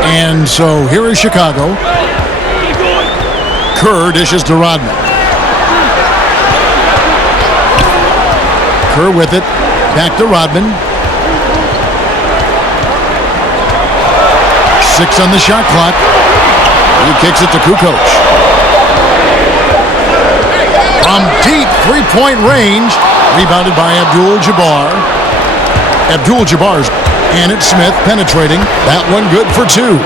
And so here is Chicago. Kerr dishes to Rodman. Kerr with it. Back to Rodman. 6 on the shot clock. He kicks it to Kukoc. From deep three-point range. Rebounded by Abdul-Jabbar. Abdul-Jabbar's, and it's Smith penetrating. That one good for 2.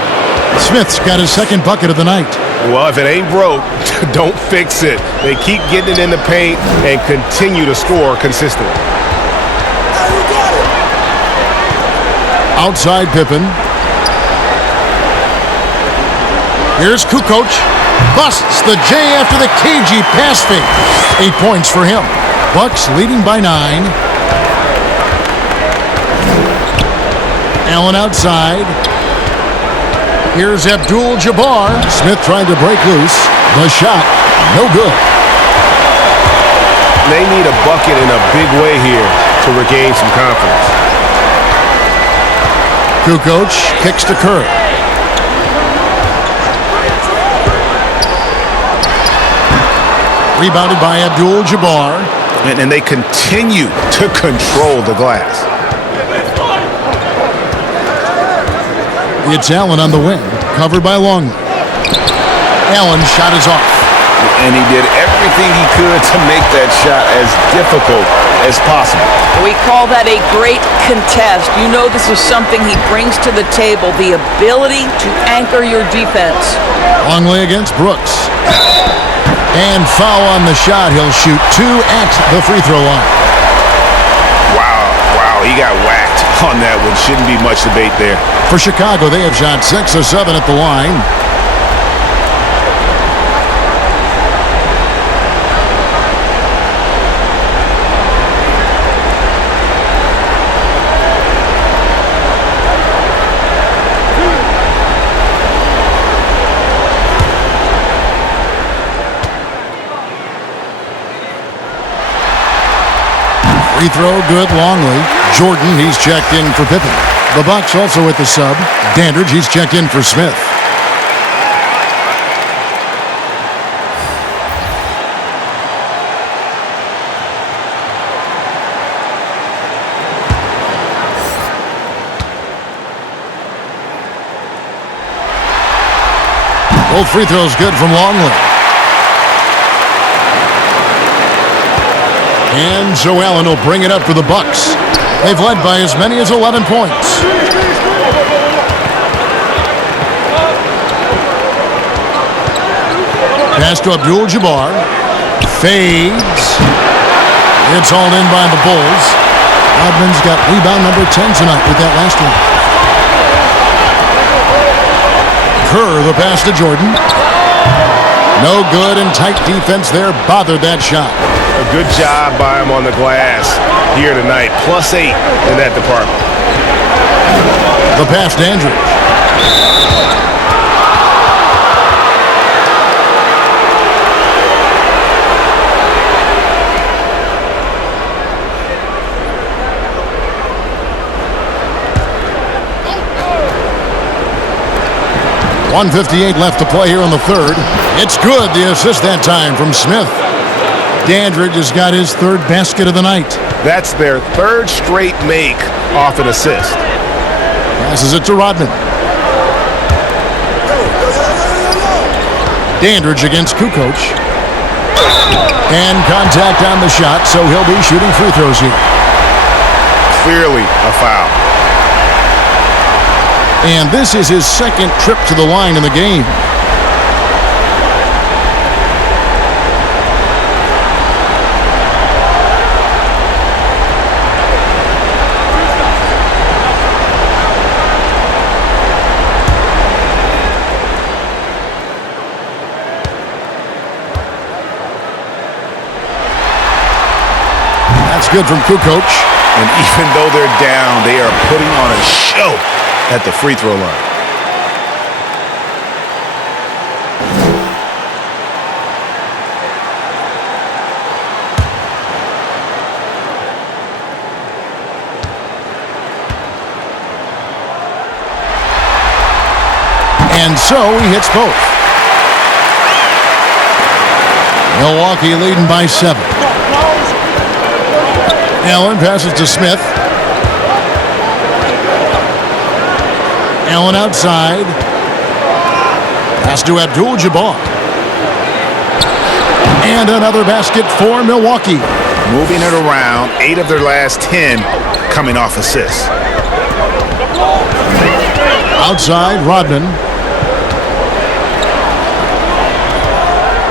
Smith's got his second bucket of the night. Well, if it ain't broke, don't fix it. They keep getting it in the paint and continue to score consistently. Outside Pippen. Here's Kukoc. busts the J after the cagey pass fake. 8 points for him. Bucks leading by 9. Allen outside. Here's Abdul-Jabbar. Smith trying to break loose. The shot, no good. They need a bucket in a big way here to regain some confidence. Kukoc kicks to Kerr. Rebounded by Abdul-Jabbar. And they continue to control the glass. It's Allen on the wing, covered by Longley. Allen's shot is off. And he did everything he could to make that shot as difficult as possible. We call that a great contest. You know this is something he brings to the table, the ability to anchor your defense. Longley against Brooks. And foul on the shot. He'll shoot 2 at the free throw line. Wow, he got whacked on that one. Shouldn't be much debate there. For Chicago, they have shot 6 of 7 at the line. Free throw, good. Longley. Jordan, he's checked in for Pippen. The Bucks also with the sub. Dandridge, he's checked in for Smith. Both free throws good from Longley. And so Allen will bring it up for the Bucks. They've led by as many as 11 points. Pass to Abdul-Jabbar. Fades. It's hauled in by the Bulls. Rodman's got rebound number 10 tonight with that last one. Kerr, the pass to Jordan. No good, and tight defense there bothered that shot. A good job by him on the glass here tonight. +8 in that department. The pass to Dandridge. .158 left to play here in the third. It's good, the assist that time from Smith. Dandridge has got his 3rd basket of the night. That's their 3rd straight make off an assist. Passes it to Rodman. Dandridge against Kukoc. And contact on the shot, so he'll be shooting free throws here. Clearly a foul. And this is his 2nd trip to the line in the game. That's good from Kukoc. And even though they're down, they are putting on a show at the free throw line. And so he hits both. Milwaukee leading by 7. Allen passes to Smith. Allen outside. Pass to Abdul-Jabbar. And another basket for Milwaukee. Moving it around, 8 of their last 10 coming off assists. Outside, Rodman.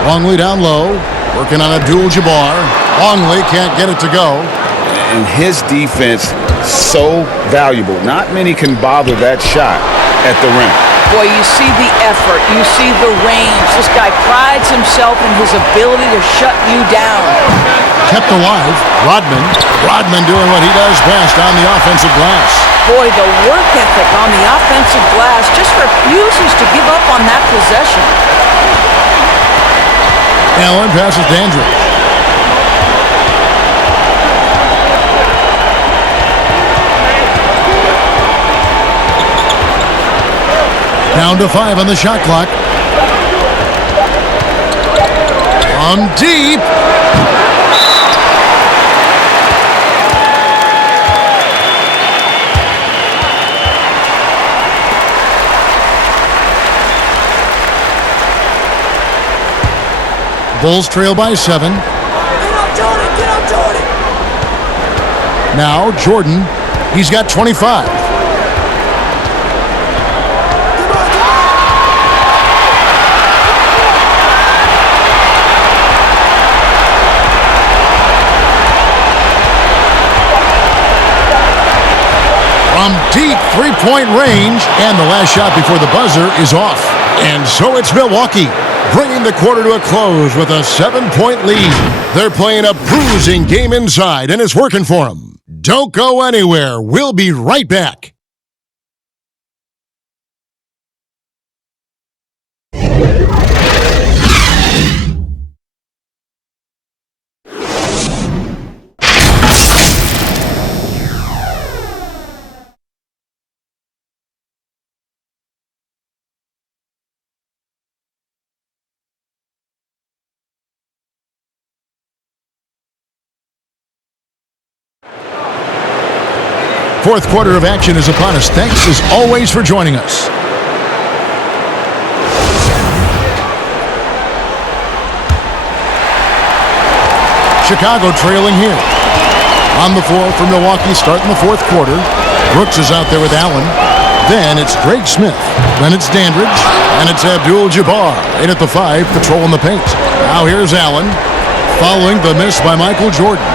Longley down low. Working on Abdul-Jabbar. Longley can't get it to go. And his defense so valuable. Not many can bother that shot at the rim. Boy, you see the effort. You see the range. This guy prides himself in his ability to shut you down. Kept alive. Rodman doing what he does best on the offensive glass. Boy, the work ethic on the offensive glass just refuses to give up on that possession. Allen passes Dandridge. Down to 5 on the shot clock. On deep. Bulls trail by 7. Get up, Jordan! Get up, Jordan! Now Jordan, he's got 25. From deep three-point range, and the last shot before the buzzer is off. And so it's Milwaukee, bringing the quarter to a close with a 7-point lead. They're playing a bruising game inside, and it's working for them. Don't go anywhere. We'll be right back. Fourth quarter of action is upon us. Thanks as always for joining us. Chicago trailing here. On the floor for Milwaukee starting the fourth quarter. Brooks is out there with Allen. Then it's Greg Smith. Then it's Dandridge. And it's Abdul-Jabbar. In at the 5, patrolling the paint. Now here's Allen. Following the miss by Michael Jordan.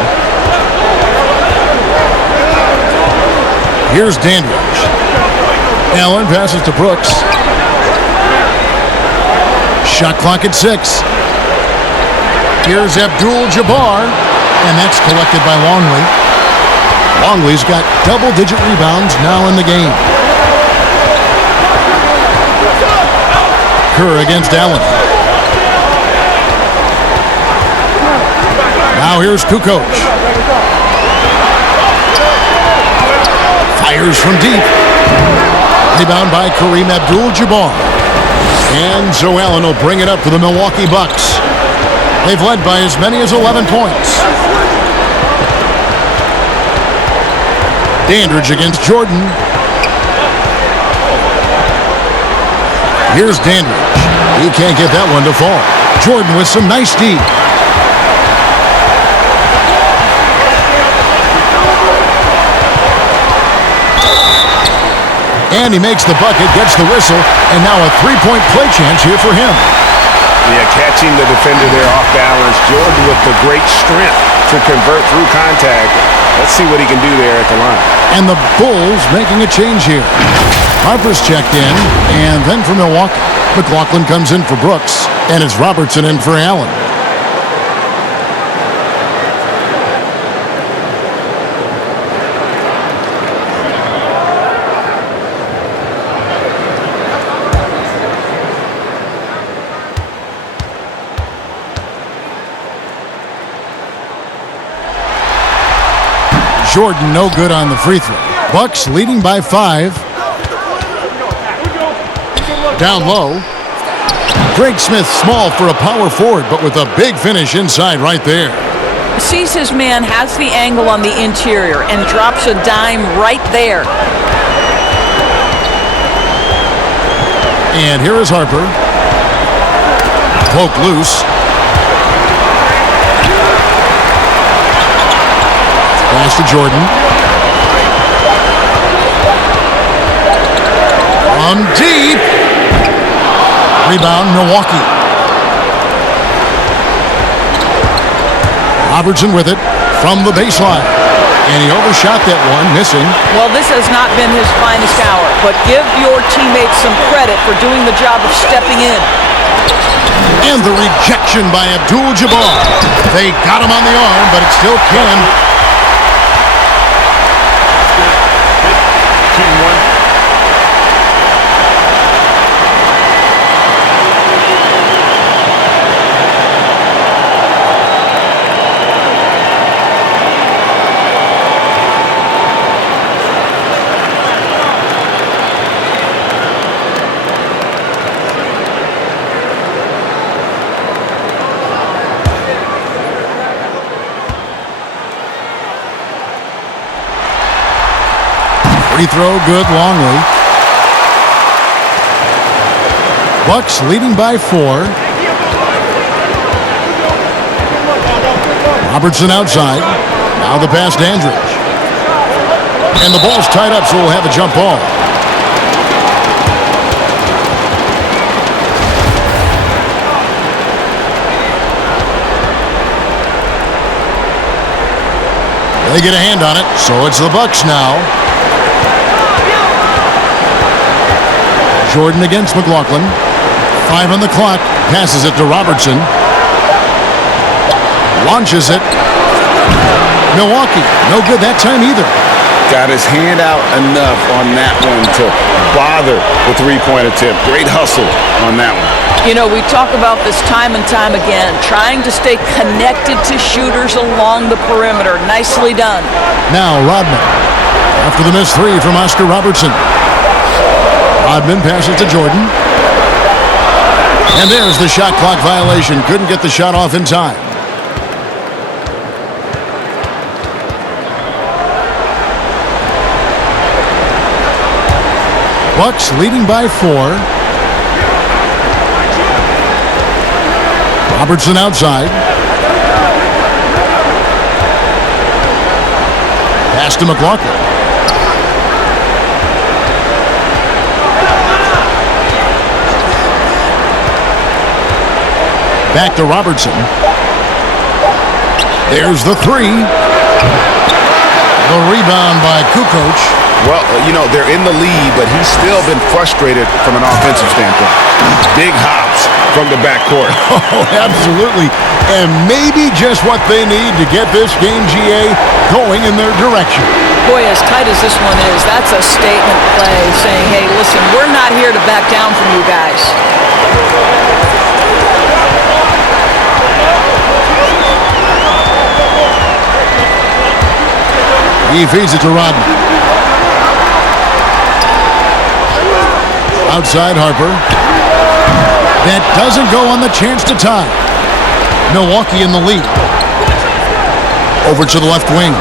Here's Dandridge. Allen passes to Brooks. Shot clock at 6. Here's Abdul-Jabbar, and that's collected by Longley. Longley's got double-digit rebounds now in the game. Kerr against Allen. Now here's Kukoc. Fires from deep. Rebound by Kareem Abdul-Jabbar. And Joe Allen will bring it up for the Milwaukee Bucks. They've led by as many as 11 points. Dandridge against Jordan. Here's Dandridge. He can't get that one to fall. Jordan with some nice D. And he makes the bucket, gets the whistle, and now a three-point play chance here for him. Yeah, catching the defender there off balance. Jordan with the great strength to convert through contact. Let's see what he can do there at the line. And the Bulls making a change here. Harper's checked in, and then for Milwaukee, McLaughlin comes in for Brooks, and it's Robertson in for Allen. Jordan no good on the free throw. Bucks leading by 5. Down low. Greg Smith small for a power forward, but with a big finish inside right there. Sees his man, has the angle on the interior, and drops a dime right there. And here is Harper. Poke loose. Pass to Jordan. On deep. Rebound, Milwaukee. Robertson with it from the baseline. And he overshot that one, missing. Well, this has not been his finest hour, but give your teammates some credit for doing the job of stepping in. And the rejection by Abdul-Jabbar. They got him on the arm, but it still can. Shooting one. Free throw, good, Longley. Bucks leading by 4. Robertson outside. Now the pass to Andridge. And the ball's tied up, so we'll have a jump ball. They get a hand on it, so it's the Bucks now. Jordan against McLaughlin. 5 on the clock. Passes it to Robertson. Launches it. Milwaukee. No good that time either. Got his hand out enough on that one to bother the three-point attempt. Great hustle on that one. You know, we talk about this time and time again, trying to stay connected to shooters along the perimeter. Nicely done. Now Rodman. After the missed 3 from Oscar Robertson. Rodman passes to Jordan. And there's the shot clock violation. Couldn't get the shot off in time. Bucks leading by 4. Robertson outside. Pass to McLaughlin. Back to Robertson. There's the 3. The rebound by Kukoc. Well, you know, they're in the lead, but he's still been frustrated from an offensive standpoint. Big hops from the backcourt. Oh, absolutely. And maybe just what they need to get this game, GA, going in their direction. Boy, as tight as this one is, that's a statement play saying, hey, listen, we're not here to back down from you guys. He feeds it to Rodman. Outside Harper. That doesn't go on the chance to tie. Milwaukee in the lead. Over to the left wing.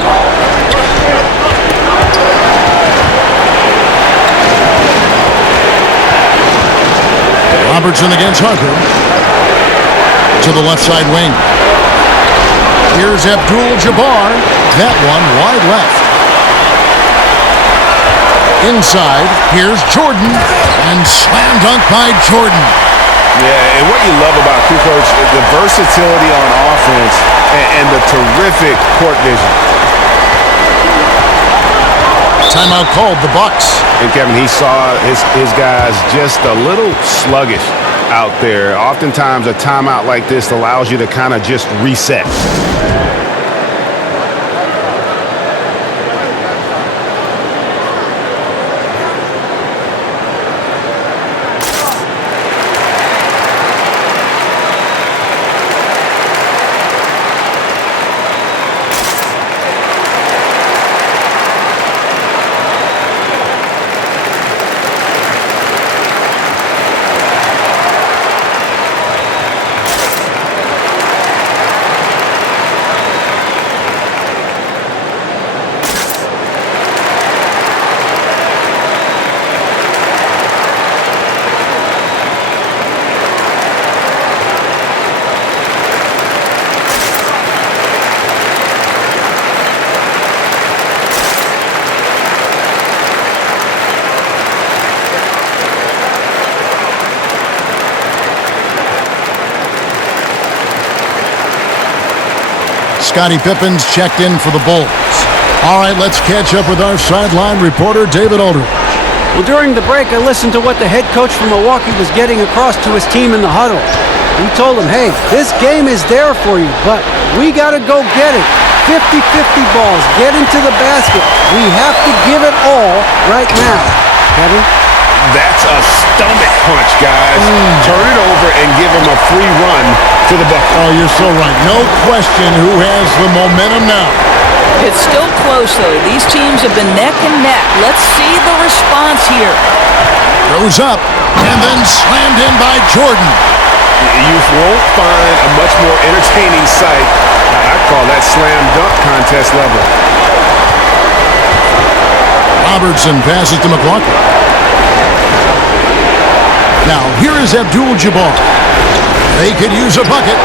Robertson against Harper. To the left side wing. Here's Abdul-Jabbar. That one wide left. Inside, here's Jordan. And slam dunk by Jordan. Yeah, and what you love about Kukoc is the versatility on offense and the terrific court vision. Timeout called, the Bucks. And Kevin, he saw his guys just a little sluggish out there. Oftentimes a timeout like this allows you to kind of just reset. Scottie Pippen's checked in for the Bulls. All right, let's catch up with our sideline reporter, David Aldridge. Well, during the break, I listened to what the head coach from Milwaukee was getting across to his team in the huddle. He told them, hey, this game is there for you, but we got to go get it. 50-50 balls, get into the basket. We have to give it all right now. Kevin? That's a stomach punch, guys. Turn it over and give him a free run to the bucket. Oh, you're so right. No question who has the momentum now. It's still close, though. These teams have been neck and neck. Let's see the response here. Goes up and then slammed in by Jordan. You won't find a much more entertaining sight. I call that slam dunk contest level. Robertson passes to McLaughlin. Now, here is Abdul-Jabbar. They could use a bucket.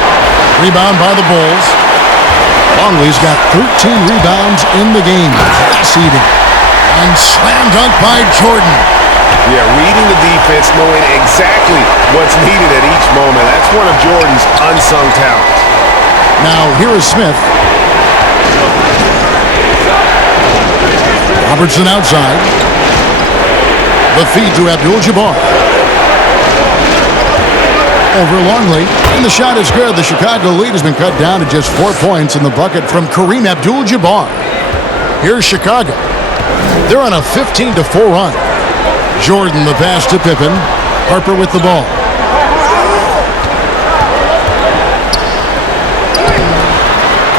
Rebound by the Bulls. Longley's got 13 rebounds in the game. Pass-eating. And slam dunk by Jordan. Yeah, reading the defense, knowing exactly what's needed at each moment. That's one of Jordan's unsung talents. Now, here is Smith. Robertson outside. The feed to Abdul-Jabbar. Over Longley. And the shot is good. The Chicago lead has been cut down to just 4 points in the bucket from Kareem Abdul-Jabbar. Here's Chicago. They're on a 15-4 run. Jordan the pass to Pippen. Harper with the ball.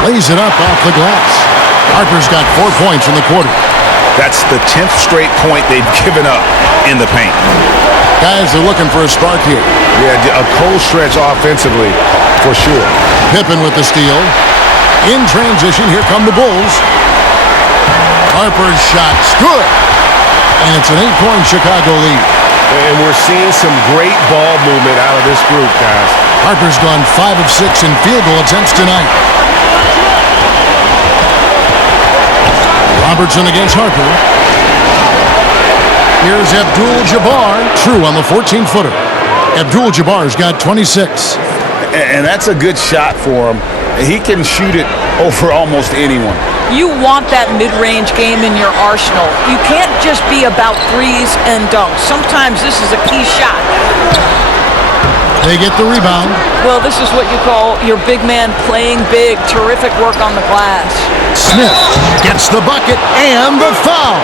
Lays it up off the glass. Harper's got 4 points in the quarter. That's the 10th straight point they've given up in the paint. Guys are looking for a spark here. Yeah, a cold stretch offensively, for sure. Pippen with the steal. In transition, here come the Bulls. Harper's shot's good. And it's an 8-point Chicago lead. And we're seeing some great ball movement out of this group, guys. Harper's gone 5 of 6 in field goal attempts tonight. Robertson against Harper. Here's Abdul-Jabbar. True on the 14-footer. Abdul-Jabbar's got 26. And that's a good shot for him. He can shoot it over almost anyone. You want that mid-range game in your arsenal. You can't just be about threes and dunks. Sometimes this is a key shot. They get the rebound. Well, this is what you call your big man playing big. Terrific work on the glass. Smith gets the bucket and the foul.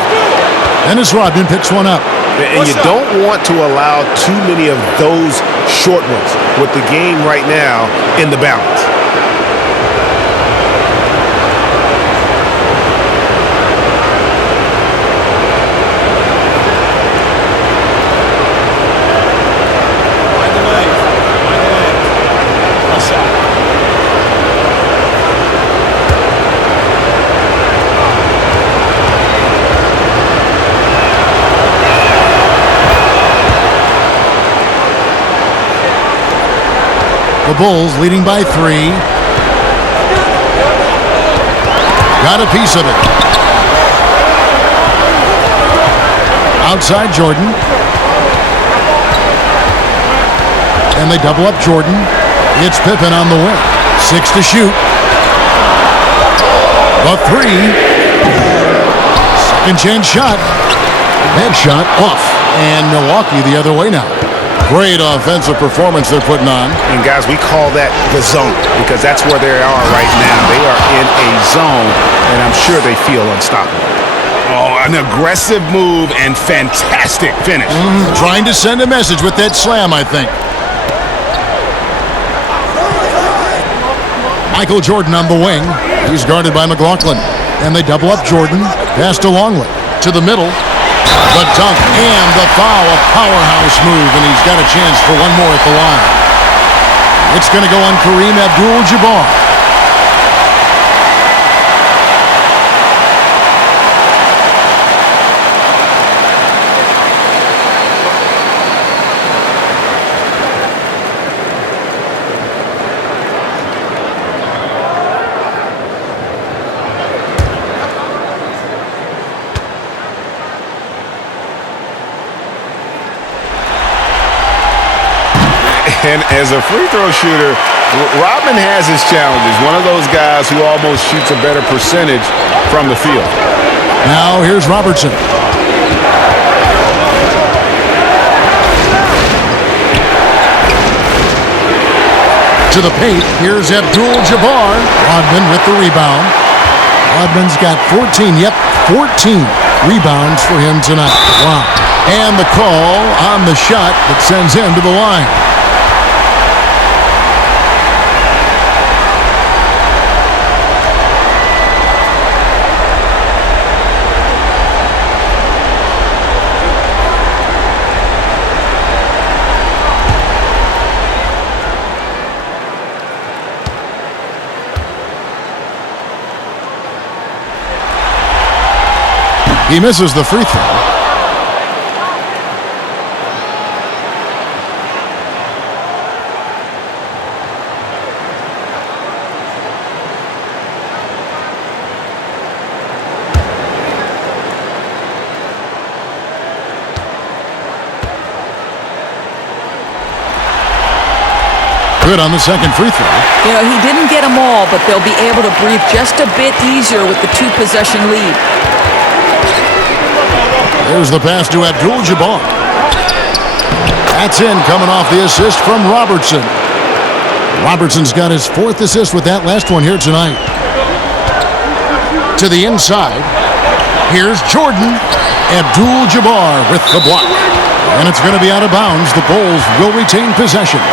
Dennis Rodman picks one up. And you don't want to allow too many of those short ones with the game right now in the balance. The Bulls leading by 3. Got a piece of it. Outside Jordan. And they double up Jordan. It's Pippen on the wing. 6 to shoot. The 3. Second chance shot. Head shot off. And Milwaukee the other way now. Great offensive performance they're putting on. And guys, we call that the zone because that's where they are right now. They are in a zone, and I'm sure they feel unstoppable. Oh, an aggressive move and fantastic finish. Trying to send a message with that slam, I think. Michael Jordan on the wing. He's guarded by McLaughlin. And they double up Jordan. Pass to Longley. To the middle. The dunk and the foul, a powerhouse move, and he's got a chance for one more at the line. It's going to go on Kareem Abdul-Jabbar. And as a free throw shooter, Rodman has his challenges. One of those guys who almost shoots a better percentage from the field. Now here's Robertson. To the paint, here's Abdul-Jabbar. Rodman with the rebound. Rodman's got 14 rebounds for him tonight. Wow. And the call on the shot that sends him to the line. He misses the free throw. Good on the second free throw. You know, he didn't get them all, but they'll be able to breathe just a bit easier with the two-possession lead. There's the pass to Abdul-Jabbar. That's in, coming off the assist from Robertson. Robertson's got his 4th assist with that last one here tonight. To the inside. Here's Jordan. Abdul-Jabbar with the block. And it's going to be out of bounds. The Bulls will retain possession.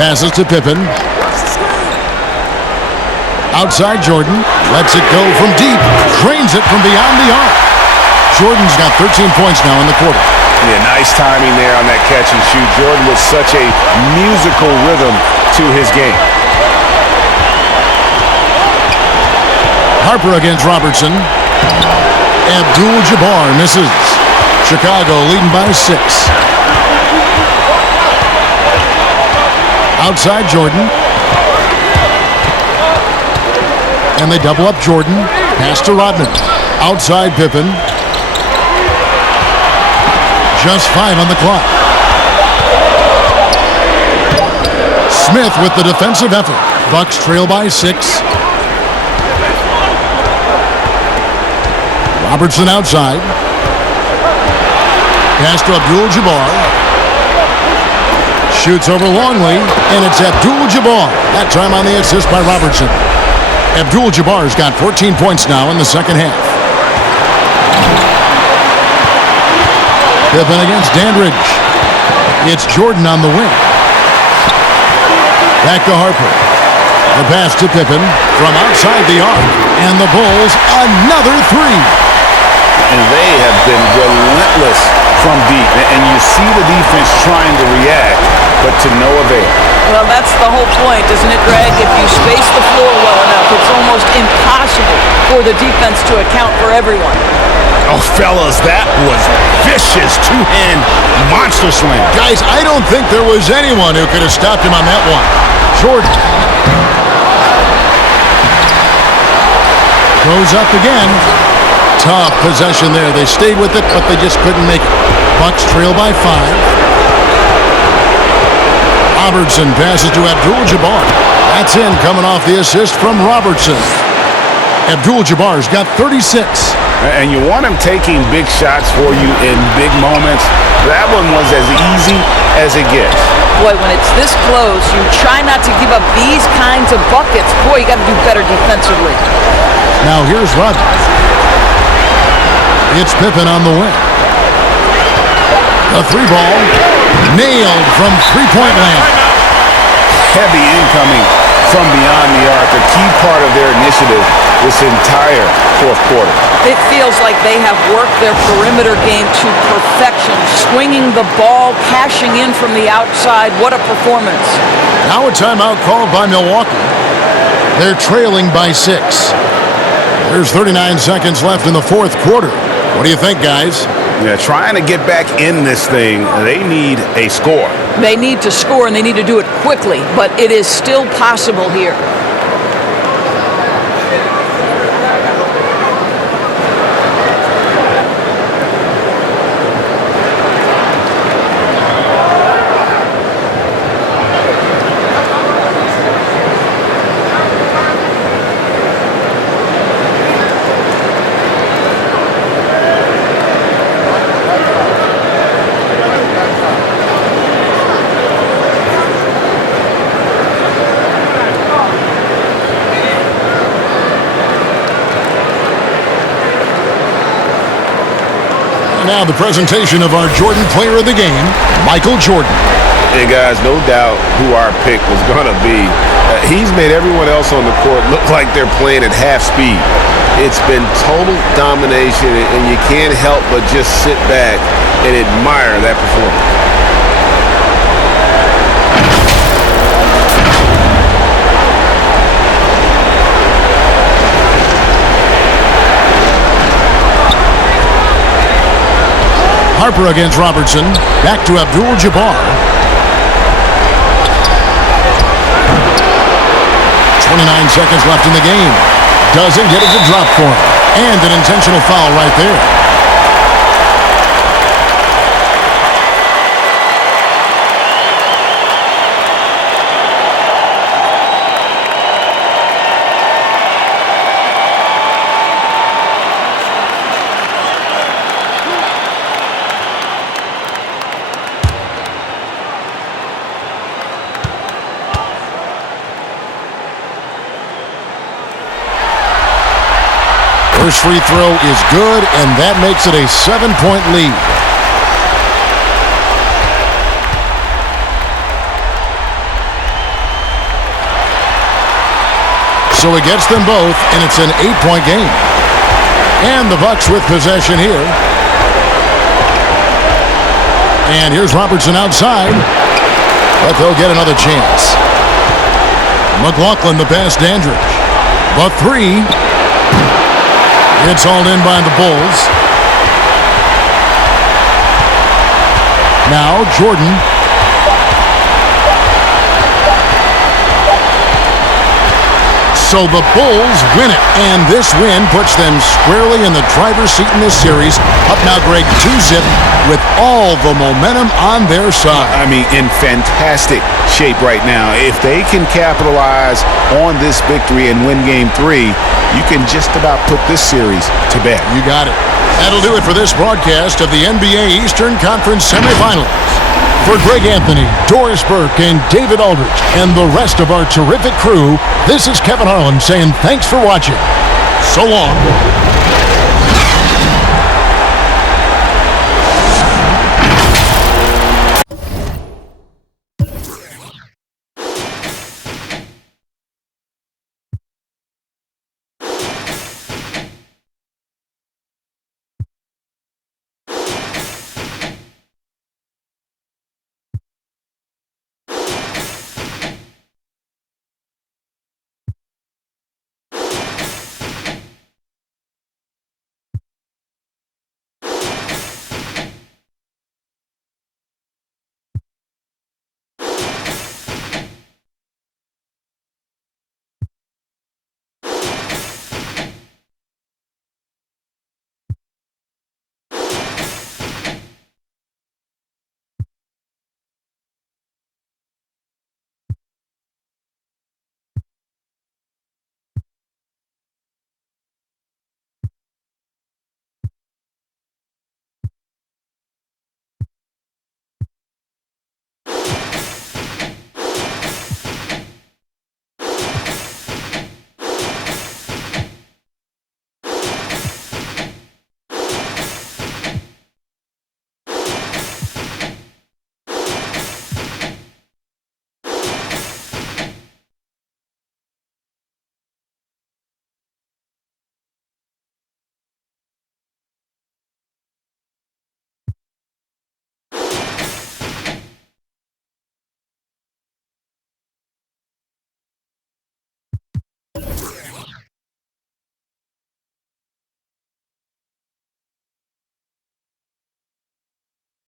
Passes to Pippen. Outside Jordan. Lets it go from deep. Drains it from beyond the arc. Jordan's got 13 points now in the quarter. Yeah, nice timing there on that catch and shoot. Jordan with such a musical rhythm to his game. Harper against Robertson. Abdul-Jabbar misses. Chicago leading by 6. Outside Jordan. And they double up Jordan. Pass to Rodman. Outside Pippen. Just 5 on the clock. Smith with the defensive effort. Bucks trail by 6. Robertson outside. Pass to Abdul-Jabbar. Shoots over Longley, and it's Abdul-Jabbar. That time on the assist by Robertson. Abdul-Jabbar's got 14 points now in the second half. Pippen against Dandridge. It's Jordan on the wing. Back to Harper. The pass to Pippen from outside the arc. And the Bulls, another 3. And they have been relentless from deep. And you see the defense trying to react, but to no avail. Well, that's the whole point, isn't it, Greg? If you space the floor well enough, it's almost impossible for the defense to account for everyone. Oh, fellas, that was vicious two-hand monster slam. Guys, I don't think there was anyone who could have stopped him on that one. Jordan goes up again. Tough possession there. They stayed with it, but they just couldn't make it. Bucks trail by 5. Robertson passes to Abdul-Jabbar. That's in, coming off the assist from Robertson. Abdul-Jabbar's got 36. And you want him taking big shots for you in big moments. That one was as easy as it gets. Boy, when it's this close, you try not to give up these kinds of buckets. Boy, you got to do better defensively. Now here's Rodman. It's Pippen on the wing. The 3 ball nailed from three-point land. Heavy incoming from beyond the arc, a key part of their initiative this entire fourth quarter. It feels like they have worked their perimeter game to perfection, swinging the ball, cashing in from the outside. What a performance. Now a timeout called by Milwaukee. They're trailing by 6. There's 39 seconds left in the fourth quarter. What do you think, guys? Yeah, trying to get back in this thing, they need a score. They need to score, and they need to do it quickly, but it is still possible here. now the presentation of our Jordan Player of the Game, Michael Jordan. And guys, no doubt who our pick was going to be. He's made everyone else on the court look like they're playing at half speed. It's been total domination, and you can't help but just sit back and admire that performance. Harper against Robertson. Back to Abdul-Jabbar. 29 seconds left in the game. Doesn't get it to drop for him. And an intentional foul right there. First free throw is good, and that makes it a 7-point lead. So it gets them both, and it's an 8-point game. And the Bucks with possession here. And here's Robertson outside, but they'll get another chance. McLaughlin, the pass, Dandridge. The three. It's hauled in by the Bulls. Now Jordan. So the Bulls win it, and this win puts them squarely in the driver's seat in this series. Up now, Greg, 2-zip with all the momentum on their side. I mean, in fantastic shape right now. If they can capitalize on this victory and win Game 3, you can just about put this series to bed. You got it. That'll do it for this broadcast of the NBA Eastern Conference Semifinals. For Greg Anthony, Doris Burke, and David Aldridge, and the rest of our terrific crew, this is Kevin Harlan saying thanks for watching. So long.